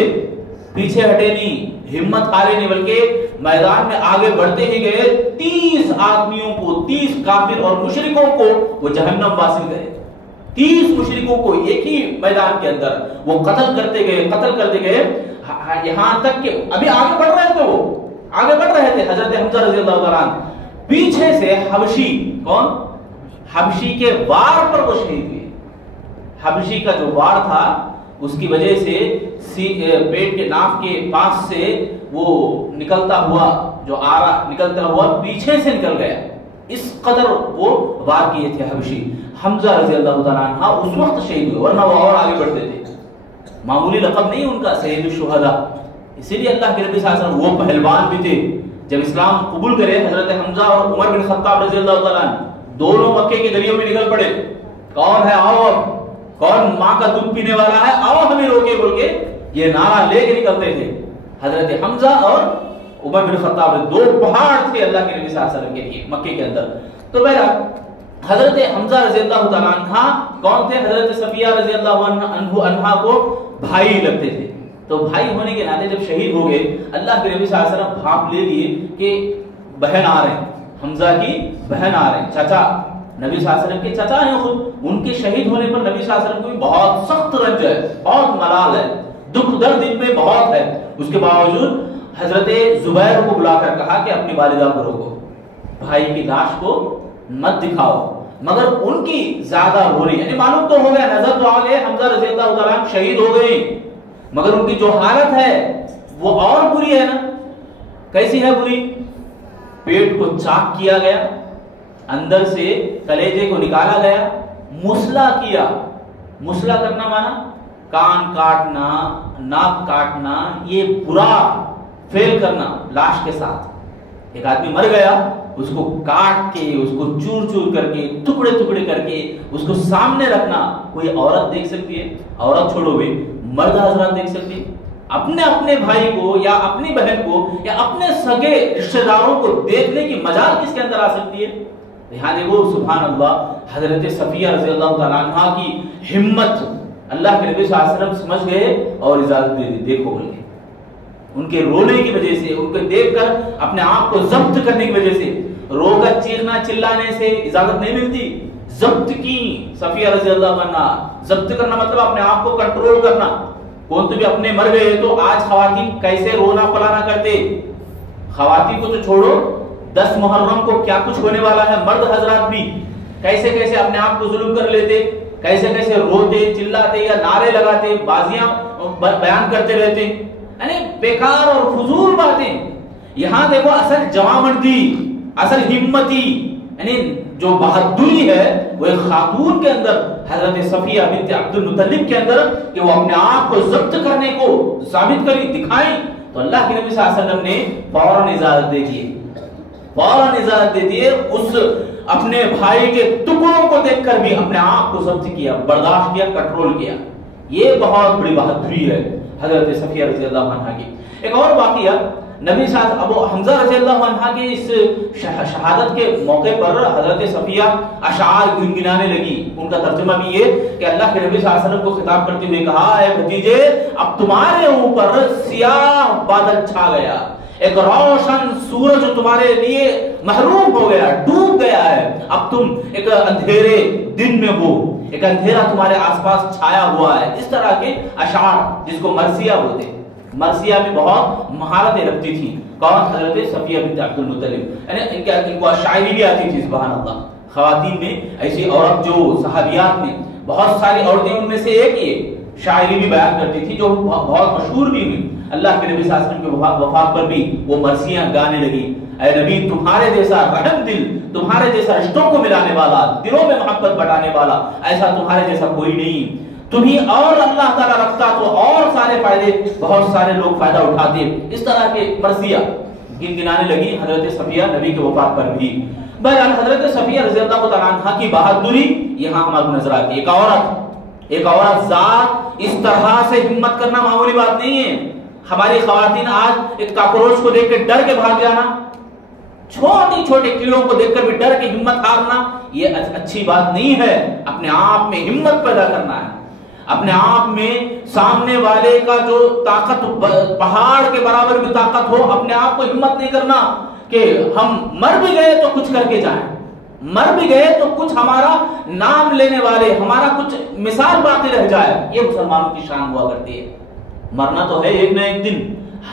پیچھے ہٹے نہیں، ہمت ہارے نہیں، بلکہ میدان میں آگے بڑھتے ہی گئے۔ 30 آدمیوں کو، 30 کافر اور مشرکوں کو وہ جہنم واصل گئے۔ 30 مشرکوں کو ایک ہی میدان کے اندر وہ قتل کرتے گئے، قتل کرتے گئے، یہاں تک کہ ابھی آگے بڑھ رہے تھے وہ، آگے بڑھ رہے تھے حضرت حمزہ رضی اللہ تعالیٰ عنہ، پیچھے سے حبشی، کون؟ حبشی کے وار پر وہ شہید ہوئے۔ حبشی کا جو وار تھا اس کی وجہ سے پیٹ کے ناف کے پاس سے وہ نکلتا ہوا جو آرا نکلتا ہوا پیچھے سے نکل گیا، اس قدر وہ وار کیے تھے حبشی۔ حمزہ رضی اللہ تعالیٰ عنہ اس وقت شہید ہوئے، ورنہ وہ اور آگے بڑھتے تھے۔ معمولی لقب نہیں ان کا سید الشہداء، اسی لیے اللہ کے نبی صلی اللہ علیہ وسلم وہ پہلوان بھی تھے۔ جب اسلام قبول کرے حضرت حمزہ اور عمر بن خطاب رضی اللہ تعالیٰ عنہ دونوں مکے کے دریوں میں نکل پڑے، کون ہے آؤ، کون ماں کا دودھ پینے والا ہے، آؤ ہمیں روکے بول کے یہ نعرہ لے کے نکلتے تھے۔ حضرت حمزہ اور عمر بن خطاب دو پہاڑ تھے اللہ کے نبی صلی اللہ علیہ وسلم کے لیے مکے کے اندر۔ تو بہرحال حضرت حمزہ رضی اللہ تعالیٰ عنہ کون تھے؟ حضرت صفیہ رضی اللہ عنہ کو بھائی لگتے تھے۔ تو بھائی ہونے کے ناطے جب شہید ہو گئے، اللہ کے نبی صلی اللہ علیہ وسلم بھاپ لے لیے کہ بہن آ رہے ہیں، حمزہ کی بہن آ رہے ہیں، چچا، نبی صلی اللہ علیہ وسلم کے چچا ہیں خود، ان کے شہید ہونے پر نبی صلی اللہ علیہ وسلم کو بھی بہت سخت رنج ہے، بہت ملال ہے، دکھ درد ان میں بہت ہے۔ اس کے باوجود حضرت زبیر کو بلا کر کہا کہ اپنی والدہ کو روکو، بھائی کی لاش کو مت دکھاؤ، مگر ان کی زیادہ ہو رہی، یعنی معلوم تو ہو گیا، نظر تو آ گئے حمزہ رضی اللہ تعالیٰ عنہ شہید ہو گئے، مگر ان کی جو حالت ہے وہ اور بری ہے نا۔ کیسی ہے بری؟ پیٹ کو چاک کیا گیا، اندر سے کلیجے کو نکالا گیا، مسلا کیا۔ مسلا کرنا مانا کان کاٹنا، ناک کاٹنا، یہ برا فیل کرنا لاش کے ساتھ۔ ایک آدمی مر گیا، اس کو کاٹ کے، اس کو چور چور کر کے، ٹکڑے ٹکڑے کر کے اس کو سامنے رکھنا کوئی عورت دیکھ سکتی ہے؟ عورت چھوڑو بھائی، مرد حضرات دیکھ سکتے ہیں؟ اپنے بھائی کو یا اپنی بہن کو یا اپنے سگے رشتہ داروں کو دیکھنے کی مجال کس کے اندر آ سکتی ہے؟ یہاں دیکھو سبحان اللہ، حضرت صفیہ رضی اللہ تعالیٰ عنہ کی ہمت اللہ کے نبی صلی اللہ علیہ وسلم سمجھ گئے اور اجازت دے دی، دیکھو بول کے۔ ان کے رونے کی وجہ سے، ان کو دیکھ کر اپنے آپ کو ضبط کرنے کی وجہ سے، رو کر چیخنا چلانے سے اجازت نہیں ملتی، ضبط کی صفیہ رضی اللہ عنہ۔ ضبط کرنا مطلب اپنے آپ کو کنٹرول کرنا۔ کون تو بھی اپنے مر گئے تو آج خواتین کیسے رونا پلانا کرتے، خواتین کو تو چھوڑو، 10 محرم کو کیا کچھ ہونے والا ہے، مرد حضرات بھی کیسے کیسے اپنے آپ کو ظلم کر لیتے، کیسے کیسے روتے چلاتے یا نعرے لگاتے، بازیاں بیان کرتے رہتے، یعنی بیکار اور فضول باتیں۔ یہاں دیکھو اصل جوامردی، اصل ہمتی، یعنی جو بہادری ہے وہ ایک خاتون کے اندر، حضرت صفیہ بنت عبد المطلب کے اندر، کہ وہ اپنے آپ کو ضبط کرنے کو ثابت کری، دکھائیں، تو اللہ کے نبی صلی اللہ علیہ وسلم نے فوراً اجازت دے دیے، فوراً اجازت دے دیے۔ اس اپنے بھائی کے ٹکڑوں کو دیکھ کر بھی اپنے آپ کو ضبط کیا، برداشت کیا، کنٹرول کیا۔ یہ بہت بڑی بہادری ہے حضرت صفیہ رضی اللہ عنہ کی۔ ایک اور واقعہ، نبی صاحب ابو حمزہ رضی اللہ عنہ کے اس شہادت کے موقع پر حضرت صفیہ اشعار گنگنانے لگی۔ ان کا ترجمہ بھی یہ کہ اللہ کے نبی صلی اللہ علیہ وسلم کو خطاب کرتے ہوئے کہا، اے بھتیجے، اب تمہارے اوپر سیاہ بادل چھا گیا، ایک روشن سورج تمہارے لیے محروم ہو گیا، ڈوب گیا ہے، اب تم ایک اندھیرے دن میں ہو، ایک اندھیرا تمہارے آس پاس چھایا ہوا ہے۔ اس طرح کے اشعار جس کو مرثیہ بولتے ہیں، مرثیہ میں بہت مہارتیں رکھتی تھی۔ کون؟ حضرت صفیہ بنت عبد المطلب، یعنی ان کو شاعری بھی آتی تھی سبحان اللہ۔ خواتین میں ایسی عورت جو صحابیات میں بہت ساری عورتیں، ان میں سے ایک یہ شاعری بھی بیان کرتی تھی جو بہت مشہور بھی ہوئی۔ اللہ کے نبی صلی اللہ علیہ وسلم کے وفات پر بھی وہ مرثیاں گانے لگی، اے نبی تمہارے جیسا رحم دل، تمہارے جیسا رشتوں کو ملانے والا، دلوں میں محبت بٹانے والا، ایسا تمہارے جیسا کوئی نہیں، تمہیں اور اللہ تعالیٰ رکھتا تو اور سارے فائدے، بہت سارے لوگ فائدہ اٹھاتے۔ اس طرح کے مرثیہ گنگنانے لگی حضرت صفیہ نبی کے وفات پر بھی۔ بہرحال حضرت صفیہ رضی اللہ تعالیٰ عنہ کی بہادری یہاں ہمارے نظر آتی ہے۔ ایک عورت ذات اس طرح سے ہمت کرنا معمولی بات نہیں ہے۔ ہماری خواتین آج ایک کاکروچ کو دیکھ کے ڈر کے بھاگ جانا، چھوٹی چھوٹے کیڑوں کو دیکھ کر بھی ڈر کے ہمت ہارنا، یہ اچھی بات نہیں ہے۔ اپنے آپ میں ہمت پیدا کرنا ہے، اپنے آپ میں سامنے والے کا جو طاقت پہاڑ کے برابر بھی طاقت ہو، اپنے آپ کو ہمت نہیں کرنا کہ ہم مر بھی گئے تو کچھ کر کے جائیں، مر بھی گئے تو کچھ ہمارا نام لینے والے، ہمارا کچھ مثال باقی رہ جائے۔ یہ مسلمانوں کی شان ہوا کرتی ہے۔ مرنا تو ہے ایک نہ ایک دن،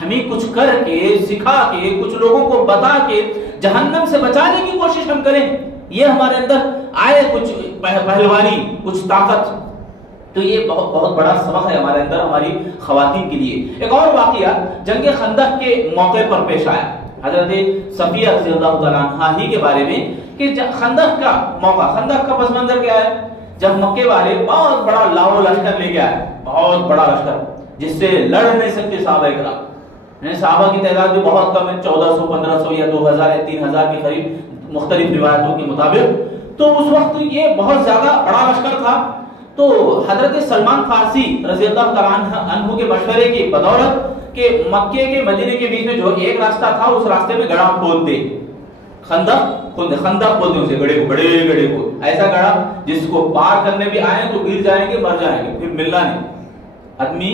ہمیں کچھ کر کے سکھا کے کچھ لوگوں کو بتا کے جہنم سے بچانے کی کوشش ہم کریں، یہ ہمارے اندر آئے کچھ پہلوانی، کچھ طاقت، تو یہ بہت بڑا سبق ہے ہمارے اندر، ہماری خواتین کے لیے۔ ایک اور واقعہ جنگ خندق کے موقع پر پیش آیا حضرت صفیہ رضی اللہ تعالیٰ عنہا ہی کے بارے میں، کہ خندق کا موقع، خندق کا پس منظر کیا ہے؟ جب مکے والے بہت بڑا لاؤ لشکر لے کے آئے، بہت بڑا لشکر جس سے لڑ نہیں سکتے صحابہ کرام، صحابہ کی تعداد بھی بہت کم ہے، 1400 1500 یا 2000 یا 3000 کے قریب مختلف روایتوں کے مطابق۔ تو اس وقت یہ بہت زیادہ بڑا لشکر تھا، تو حضرت سلمان فارسی رضی اللہ تعالیٰ عنہ کے مشورے کی بدولت کہ مکے کے مدینے کے بیچ میں جو ایک راستہ تھا اس راستے میں گڑھا کھود دے، خندق بولتے ہیں اسے، گڑھے کو، گڑھے کو، ایسا گڑھا جس کو پار کرنے بھی آئیں تو گر جائیں گے، مر جائیں گے، پھر ملنا نہیں، آدمی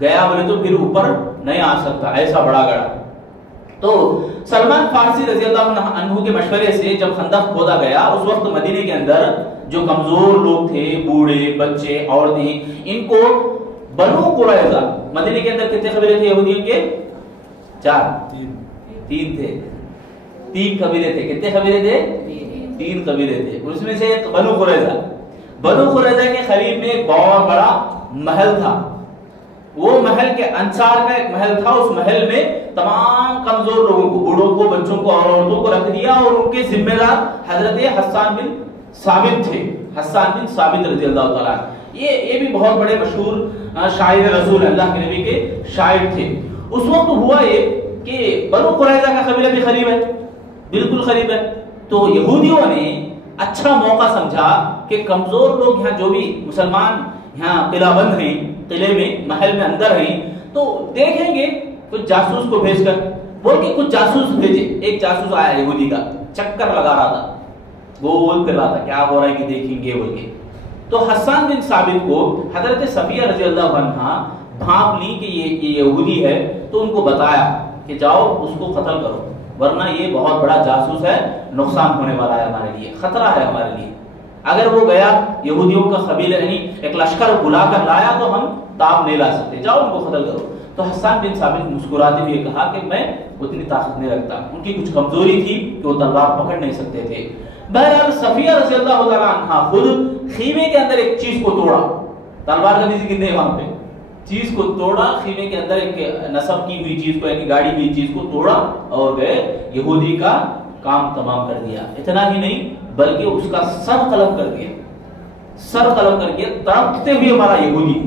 گیا بولے تو پھر اوپر نہیں آ سکتا، ایسا بڑا گڑھا۔ تو سلمان فارسی رضی اللہ عنہ کے مشورے سے جب خندق کھودا گیا، اس وقت مدینے کے اندر جو کمزور لوگ تھے، بوڑھے، بچے، عورتیں، ان کو بنو قریظہ، مدینے کے اندر کتنے قبیلے تھے یہودیوں کے؟ 3 تھے، 3 قبیلے تھے۔ کتنے قبیلے تھے؟ 3 قبیلے تھے، اس میں سے ایک بنو قریظہ۔ بنو قریظہ کے قریب میں ایک بہت بڑا محل تھا، وہ محل کے انصار کا ایک محل تھا، اس محل میں تمام کمزور لوگوں کو، بوڑھوں کو، بچوں کو اور عورتوں کو رکھ دیا، اور ان کے ذمہ دار حضرت حسان بن ثابت تھے، حسان بن ثابت رضی اللہ تعالیٰ۔ یہ بھی بہت بڑے مشہور شاعر رسول اللہ کے نبی کے شاعر تھے۔ اس وقت ہوا یہ کہ بنو قریظہ کا قبیلہ بھی قریب ہے، بالکل قریب ہے، تو یہودیوں نے اچھا موقع سمجھا کہ کمزور لوگ یہاں جو بھی مسلمان یہاں قلعہ بند ہیں، قلعے میں محل میں اندر ہیں، تو دیکھیں گے کچھ جاسوس کو بھیج کر، بول کے کچھ جاسوس بھیجے۔ ایک جاسوس آیا یہودی کا، چکر لگا رہا تھا، گول کر رہا تھا کیا ہو رہا ہے کہ دیکھیں گے بول کے۔ تو حسان بن ثابت کو حضرت صفیہ رضی اللہ عنہا بھانپ لی کہ یہ یہودی ہے، تو ان کو بتایا کہ جاؤ اس کو قتل کرو، ورنہ یہ بہت بڑا جاسوس ہے، نقصان ہونے والا ہے ہمارے لیے، خطرہ ہے ہمارے لیے۔ اگر وہ گیا یہودیوں کا قبیلہ یعنی ایک لشکر بلا کر لایا تو ہم تاب نہیں لا سکتے، جاؤ ان کو قتل کرو۔ تو حسان بن ثابت مسکراتے ہوئے کہا کہ میں اتنی طاقت نہیں رکھتا، ان کی کچھ کمزوری تھی کہ وہ تلوار پکڑ نہیں سکتے تھے۔ بہرحال صفیہ رضی اللہ تعالیٰ عنہ خود خیمے کے اندر ایک چیز کو توڑا، تلوار کا ذکر نہیں وہاں پہ، چیز کو توڑا، خیمے کے اندر ایک نصب کی ہوئی چیز کو یعنی گاڑی ہوئی چیز کو توڑا اور گئے یہودی کا کام تمام کر دیا۔ اتنا ہی نہیں بلکہ اس کا سر قلم کر دیا، سر قلم کر کے تڑپتے ہوئے ہمارا یہودی،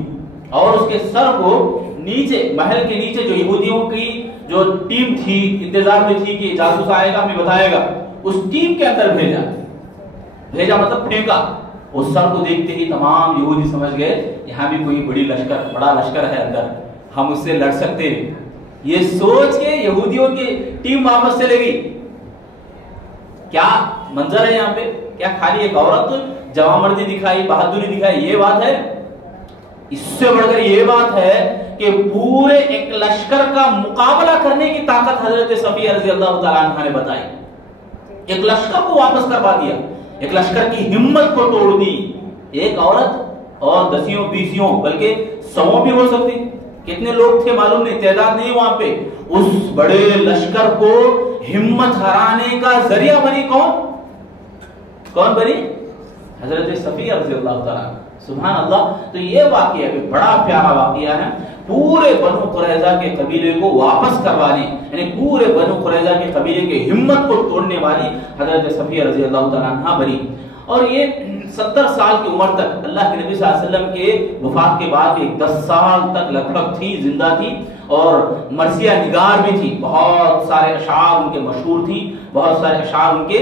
اور اس کے سر کو نیچے محل کے نیچے جو یہودیوں کی جو ٹیم تھی انتظار میں تھی کہ جاسوس آئے گا ہمیں بتائے گا، اس ٹیم کے اندر بھیجا مطلب پھینکا۔ اس سر کو دیکھتے ہی تمام یہودی سمجھ گئے یہاں بھی کوئی بڑا لشکر ہے اندر، ہم اس سے لڑ سکتے ہیں۔ یہ سوچ کے یہودیوں کی ٹیم واپس چلے گئی۔ کیا منظر ہے یہاں پہ؟ کیا خالی ایک عورت جوان مردی دکھائی، بہادری دکھائی، یہ بات ہے؟ اس سے بڑھ کر یہ بات ہے کہ پورے ایک لشکر کا مقابلہ کرنے کی طاقت حضرت صفیہ رضی اللہ تعالیٰ عنہ نے بتائی۔ ایک لشکر کو واپس کروا دیا، ایک لشکر کی ہمت کو توڑ دی۔ ایک عورت اور 10 بلکہ 100 بھی ہو سکتی، کتنے لوگ تھے معلوم نہیں، تعداد نہیں وہاں پہ، اس بڑے لشکر کو ہمت ہرانے کا ذریعہ بنی کون بنی؟ حضرت صفیہ رضی اللہ تعالیٰ۔ سبحان اللہ۔ تو یہ واقعہ بھی بڑا پیارا واقعہ ہے، پورے بنو قریظہ کے قبیلے کو واپس کروانے، یعنی پورے بنو قریظہ کے قبیلے کے ہمت کو توڑنے والی حضرت صفیہ رضی اللہ تعالیٰ عنہ بنی۔ اور یہ 70 سال کی عمر تک اللہ کے نبی صلی اللہ علیہ وسلم کے وفات کے بعد 10 سال تک لگ بھگ تھی، زندہ تھی، اور مرثیہ نگار بھی تھی، بہت سارے اشعار ان کے مشہور تھی، بہت سارے اشعار ان کے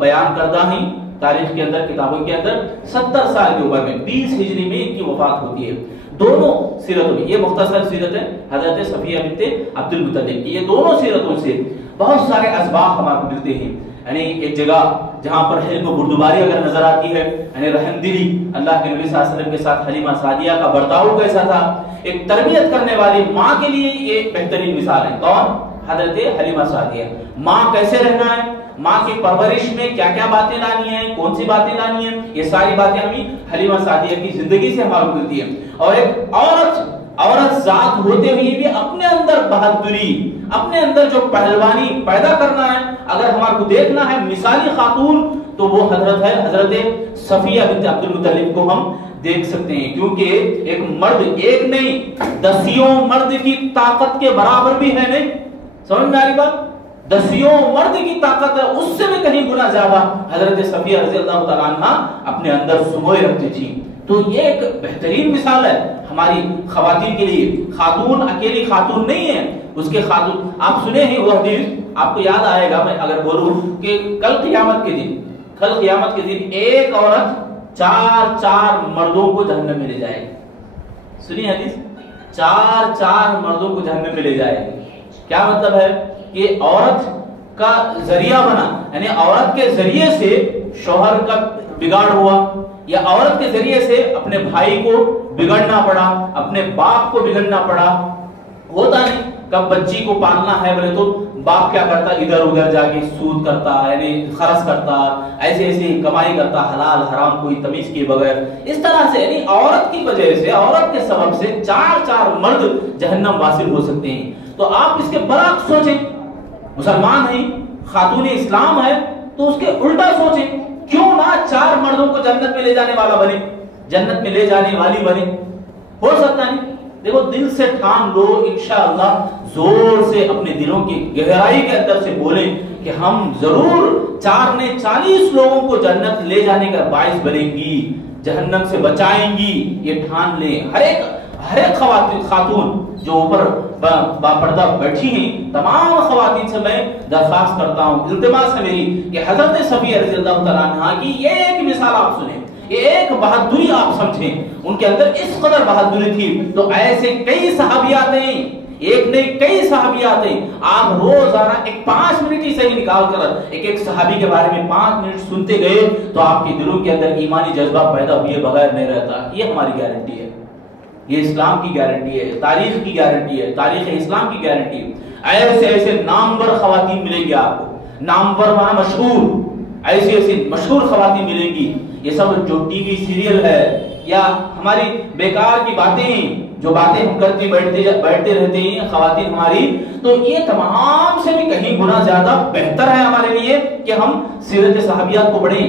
بیان کردہ ہیں تاریخ کے اندر، کتابوں کے اندر۔ 70 سال کی عمر میں 20 ہجری میں ان کی وفات ہوتی ہے۔ دونوں سیرتوں میں، یہ مختصر سیرت ہے حضرت صفیہ بنت عبد المطلب کی، یہ دونوں سیرتوں سے بہت سارے اسباق ہمارے کو ملتے ہیں۔ یعنی ایک جگہ جہاں پر حلم و بردباری اگر نظر آتی ہے، یعنی رحم دلی، اللہ کے نبی صلی اللہ علیہ وسلم کے ساتھ حلیمہ سعدیہ کا برتاؤ کیسا تھا، ایک تربیت کرنے والی ماں کے لیے یہ بہترین مثال ہے۔ کون؟ حضرت حلیمہ سعدیہ۔ ماں کیسے رہنا ہے، ماں کی پرورش میں کیا کیا باتیں لانی ہیں، کون سی باتیں لانی ہیں، یہ ساری باتیں ہمیں حلیمہ سعدیہ کی زندگی سے ہمارے کو ملتی ہیں۔ اور ایک عورت عورت ذات ہوتے ہوئے بھی اپنے اندر بہادری، اپنے اندر جو پہلوانی پیدا کرنا ہے، اگر ہمارے کو دیکھنا ہے مثالی خاتون تو وہ حضرت صفیہ بنت عبد المطلب کو ہم دیکھ سکتے ہیں، کیونکہ ایک مرد ایک نہیں 10 مرد کی طاقت کے برابر بھی ہے، نہیں سمجھ میں آ رہی بات؟ 10 مرد کی طاقت ہے، اس سے بھی کہیں گنا زیادہ حضرت صفیہ رضی اللہ تعالیٰ عنہ اپنے اندر سموئے رکھتی تھی۔ تو یہ ایک بہترین مثال ہے ہماری خواتین کے لیے۔ خاتون اکیلی خاتون نہیں ہے، اس کے خاتون آپ سنے ہیں وہ حدیث، آپ کو یاد آئے گا میں اگر بولوں کہ کل قیامت کے دن ایک عورت 4 مردوں کو جہنم میں لے جائے گی۔ سنی حدیث، 4 مردوں کو جہنم میں لے جائے گی۔ کیا مطلب ہے کہ عورت کا ذریعہ بنا، یعنی عورت کے ذریعے سے شوہر کا بگاڑ ہوا، یا عورت کے ذریعے سے اپنے بھائی کو بگڑنا پڑا، اپنے باپ کو بگڑنا پڑا۔ ہوتا نہیں کب بچی کو پالنا ہے بولے تو باپ کیا کرتا، ادھر ادھر جا کے سود کرتا، یعنی خرچ کرتا، ایسے کمائی کرتا، حلال حرام کوئی تمیز کیے بغیر، اس طرح سے یعنی عورت کی وجہ سے، عورت کے سبب سے 4 مرد جہنم واصل ہو سکتے ہیں۔ تو آپ اس کے برعکس سوچیں، مسلمان ہیں، خاتون اسلام ہے تو اس کے الٹا سوچیں، کیوں نہ 4 مردوں کو جنت میں لے جانے والا بنے، جنت میں لے جانے والی بنے؟ ہو سکتا نہیں؟ دیکھو دل سے ٹھان لو، انشاءاللہ زور سے اپنے دلوں کی گہرائی کے اندر سے بولیں کہ ہم ضرور 4 نے 40 لوگوں کو جنت لے جانے کا باعث بنیں گی، جہنم سے بچائیں گی، یہ ٹھان لیں۔ ہر ایک خاتون جو اوپر باپردہ بیٹھی ہیں، تمام خواتین سے میں درخواست کرتا ہوں، التماس ہے میری کہ حضرت صفیہ رضی اللہ تعالیٰ عنہ کی یہ ایک مثال آپ سنیں، یہ ایک بہادری آپ سمجھیں، ان کے اندر اس قدر بہادری تھی۔ تو ایسے کئی صحابیات ہیں، ایک نہیں کئی صحابیات ہیں، آپ روزانہ 5 منٹ ہی صحیح نکال کر ایک صحابی کے بارے میں 5 منٹ سنتے گئے تو آپ کے دلوں کے اندر ایمانی جذبہ پیدا ہوئے بغیر نہیں رہتا۔ یہ ہماری گارنٹی ہے، یہ اسلام کی گارنٹی ہے، تاریخ کی گارنٹی ہے، تاریخ اسلام کی گارنٹی ہے۔ ایسے نامور خواتین ملیں گی آپ کو، نامور مانا مشہور، ایسی مشہور خواتین ملیں گی۔ یہ سب جو ٹی وی سیریل ہے یا ہماری بیکار کی باتیں، جو باتیں ہم کرتے بیٹھتے رہتے ہیں خواتین ہماری، تو یہ تمام سے بھی کہیں گنا زیادہ بہتر ہے ہمارے لیے کہ ہم سیرت صحابیات کو پڑھیں،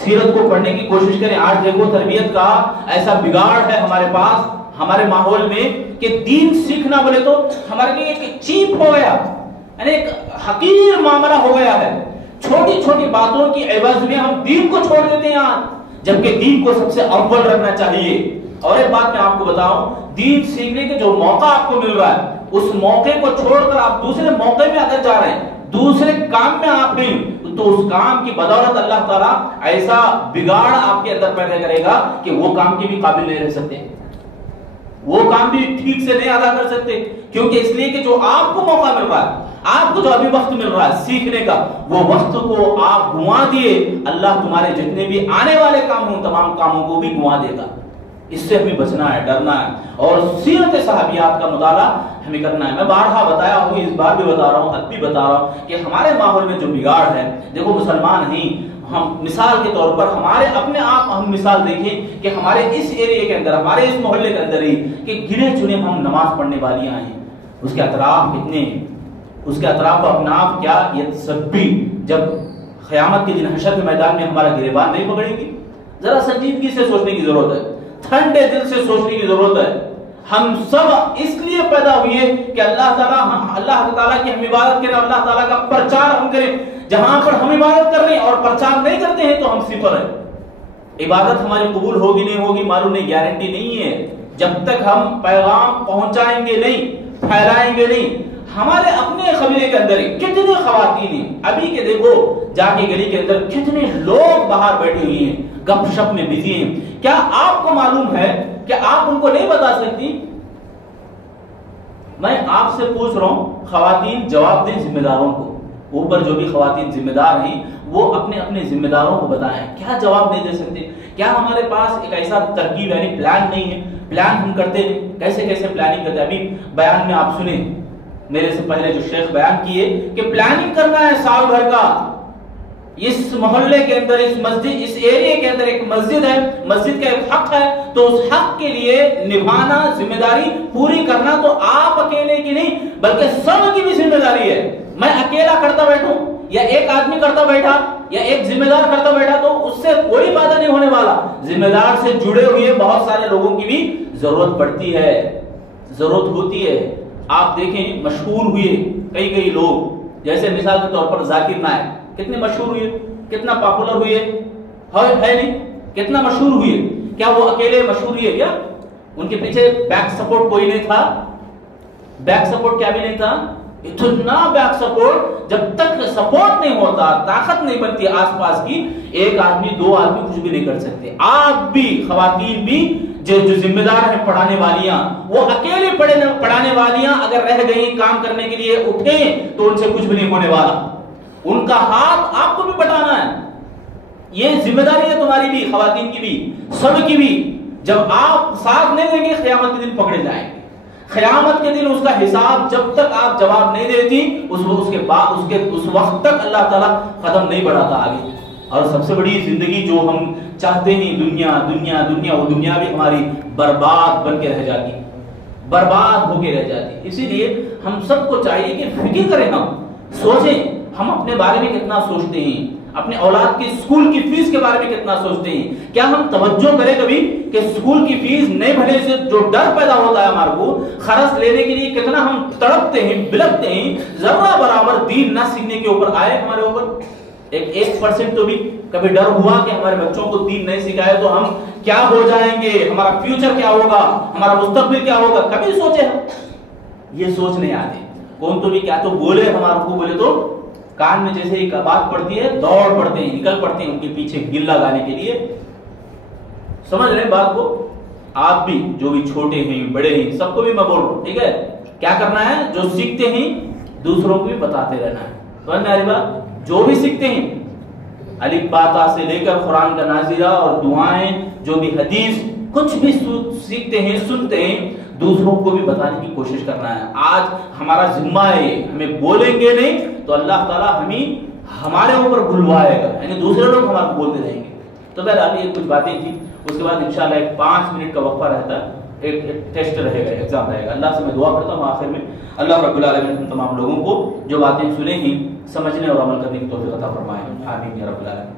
سیرت کو پڑھنے کی کوشش کریں۔ آج دیکھو تربیت کا ایسا بگاڑ ہے ہمارے پاس، ہمارے ماحول میں، کہ دین سیکھنا بولے تو ہمارے لیے ایک چیپ ہو گیا، یعنی ایک حقیر معاملہ ہو گیا ہے۔ چھوٹی چھوٹی باتوں کی عوض میں ہم دین کو چھوڑ دیتے ہیں آج، جبکہ دین کو سب سے اول رکھنا چاہیے۔ اور ایک بات میں آپ کو بتاؤں، دین سیکھنے کے جو موقع آپ کو مل رہا ہے، اس موقع کو چھوڑ کر آپ دوسرے موقع میں اگر جا رہے ہیں، دوسرے کام میں آپ ہیں، تو اس کام کی بدولت اللہ تعالیٰ ایسا بگاڑ آپ کے اندر پیدا کرے گا کہ وہ کام کے بھی قابل نہیں رہ سکتے، وہ کام بھی ٹھیک سے نہیں ادا کر سکتے، کیونکہ اس لیے کہ جو آپ کو موقع مل رہا ہے، آپ کو جو ابھی وقت مل رہا ہے سیکھنے کا، وہ وقت کو آپ گنوا دیے، اللہ تمہارے جتنے بھی آنے والے کام ہوں تمام کاموں کو بھی گنوا دے گا۔ اس سے ہمیں بچنا ہے، ڈرنا ہے، اور سیرت صحابیات کا مطالعہ ہمیں کرنا ہے۔ میں بارہا بتایا ہوں، اس بار بھی بتا رہا ہوں، اب بھی بتا رہا ہوں کہ ہمارے ماحول میں جو بگاڑ ہے، دیکھو مسلمان ہی ہم مثال کے طور پر ہمارے اپنے آپ ہم مثال دیکھیں کہ ہمارے اس ایریے کے اندر، ہمارے اس محلے کے اندر ہی کہ گنے چنے ہم نماز پڑھنے والیاں ہیں، اس کے اطراف کتنے ہیں، اس کے اطراف و اپناف کیا، یہ سب بھی جب قیامت کے دن حشر کے میدان میں ہمارا گریبان نہیں پکڑے گی؟ ذرا سنجیدگی سے سوچنے کی ضرورت ہے، ٹھنڈے دل سے سوچنے کی ضرورت ہے۔ ہم سب اس لیے پیدا ہوئے کہ اللہ تعالیٰ کی ہم عبادت کریں، اللہ تعالیٰ کا پرچار ہم کریں۔ جہاں پر ہم عبادت کر رہے ہیں اور پرچار نہیں کرتے ہیں تو ہم صفر ہیں۔ عبادت ہماری قبول ہوگی نہیں ہوگی معلوم نہیں، گارنٹی نہیں ہے، جب تک ہم پیغام پہنچائیں گے نہیں، پھیلائیں گے نہیں۔ ہمارے اپنے قبیلے کے اندر کتنے خواتین ہیں، ابھی کے دیکھو جا کے گلی کے اندر کتنے لوگ باہر بیٹھے ہوئے ہیں، گپ شپ میں بزی ہیں۔ کیا آپ کو معلوم ہے کہ آپ ان کو نہیں بتا سکتی؟ میں آپ سے پوچھ رہا ہوں، خواتین جواب دیں ذمہ داروں کو، اوپر جو بھی خواتین ذمہ دار ہیں وہ اپنے اپنے ذمہ داروں کو بتائیں، کیا جواب نہیں دے سکتے؟ کیا ہمارے پاس ایک ایسا ترکیب یعنی پلان نہیں ہے؟ پلان ہم کرتے ہیں، کیسے کیسے پلاننگ کرتے ہیں۔ ابھی بیان میں آپ سنیں، میرے سے پہلے جو شیخ بیان کیے کہ پلاننگ کرنا ہے سال بھر کا، اس محلے کے اندر، اس مسجد، اس ایریے کے اندر ایک ایک مسجد ہے، مسجد کا ایک حق ہے، تو اس حق کے لیے نبھانا، ذمہ داری پوری کرنا تو آپ اکیلے کی نہیں بلکہ سب کی بھی ذمہ داری ہے۔ میں اکیلا کرتا بیٹھوں یا ایک آدمی کرتا بیٹھا یا ایک ذمہ دار کرتا بیٹھا تو اس سے کوئی فائدہ نہیں ہونے والا۔ ذمہ دار سے جڑے ہوئے بہت سارے لوگوں کی بھی ضرورت پڑتی ہے، ضرورت ہوتی ہے۔ آپ دیکھیں مشہور ہوئے کئی لوگ، جیسے مثال کے طور پر ذاکر نائک کتنے مشہور ہوئے، کتنا پاپولر ہوئے، ہے نہیں، کتنا مشہور ہوئے؟ کیا وہ اکیلے مشہور ہوئے؟ کیا ان کے پیچھے بیک سپورٹ کوئی نہیں تھا؟ بیک سپورٹ کیا بھی نہیں تھا؟ اتنا بیک سپورٹ، جب تک سپورٹ نہیں ہوتا، طاقت نہیں بنتی آس پاس کی، ایک آدمی دو آدمی کچھ بھی نہیں کر سکتے۔ آپ بھی، خواتین بھی جو ذمہ دار ہیں، پڑھانے والیاں، وہ اکیلے پڑھانے والیاں اگر رہ گئی کام کرنے کے لیے اٹھیں تو ان سے کچھ بھی نہیں ہونے والا۔ ان کا ہاتھ آپ کو بھی بٹانا ہے، یہ ذمہ داری ہے تمہاری بھی، خواتین کی بھی، سب کی بھی۔ جب آپ ساتھ نہیں دیں گے قیامت کے دن پکڑے جائیں گے۔ قیامت کے دن اس کا حساب جب تک آپ جواب نہیں دیتی اس وقت تک اللہ تعالیٰ قدم نہیں بڑھاتا آگے۔ اور سب سے بڑی زندگی جو ہم چاہتے ہیں، دنیا دنیا دنیا، وہ دنیا بھی ہماری برباد بن کے رہ جاتی، برباد ہو کے رہ جاتی۔ اسی لیے ہم سب کو چاہیے کہ فکر کریں، ہم سوچیں ہم اپنے بارے میں کتنا سوچتے ہیں، اپنے اولاد کی اسکول کی فیس کے بارے میں کتنا سوچتے ہیں۔ کیا ہم توجہ کریں کبھی کہ اسکول کی فیس نہیں بھرنے سے جو ڈر پیدا ہوتا ہے ہمارے کو، خرچ لینے کے لیے کتنا ہم تڑپتے ہیں، بلکتے ہیں، ذرہ برابر دین نہ سیکھنے کے اوپر آئے ہمارے اوپر 1% تو بھی کبھی ڈر ہوا کہ ہمارے بچوں کو دین نہیں سکھائے تو ہم کیا ہو جائیں گے، ہمارا فیوچر کیا ہوگا، ہمارا مستقبل کیا ہوگا؟ کبھی سوچے ہم؟ یہ سوچ نہیں آتی۔ کون تو بھی کیا تو بولے، ہمارے کو بولے تو کان میں جیسے ایک بات پڑتی ہے دوڑ پڑتے ہیں، نکل پڑتے ہیں ان کے پیچھے گل لگانے کے لیے۔ سمجھ رہے ہیں بات کو؟ آپ بھی جو بھی چھوٹے ہیں بڑے ہیں سب کو بھی میں بول رہا ہوں، ٹھیک ہے؟ کیا کرنا ہے؟ جو سیکھتے ہیں دوسروں کو بھی بتاتے رہنا ہے۔ سمجھ میں آ رہی بات؟ جو بھی سیکھتے ہیں، الف با تا سے لے کر قرآن کا نازلہ اور دعائیں، جو بھی حدیث، کچھ بھی سیکھتے ہیں، سنتے ہیں، دوسروں کو بھی بتانے کی کوشش کرنا ہے۔ آج ہمارا ذمہ ہے، ہمیں بولیں گے نہیں تو اللہ تعالیٰ ہمارے اوپر بلوائے گا، یعنی دوسرے لوگ ہمارے بولتے رہیں گے۔ تو بہرحال یہ کچھ باتیں تھیں، اس کے بعد انشاءاللہ ایک 5 منٹ کا وقفہ رہتا ہے، ایک ٹیسٹ رہے گا، ایگزام رہے گا۔ اللہ سے میں دعا کرتا ہوں آخر میں اللہ رب العالمین ہم تمام لوگوں کو جو باتیں سنے ہیں سمجھنے اور عمل کرنے کی توفیق عطا فرمائے۔ آمین یا رب العالمین۔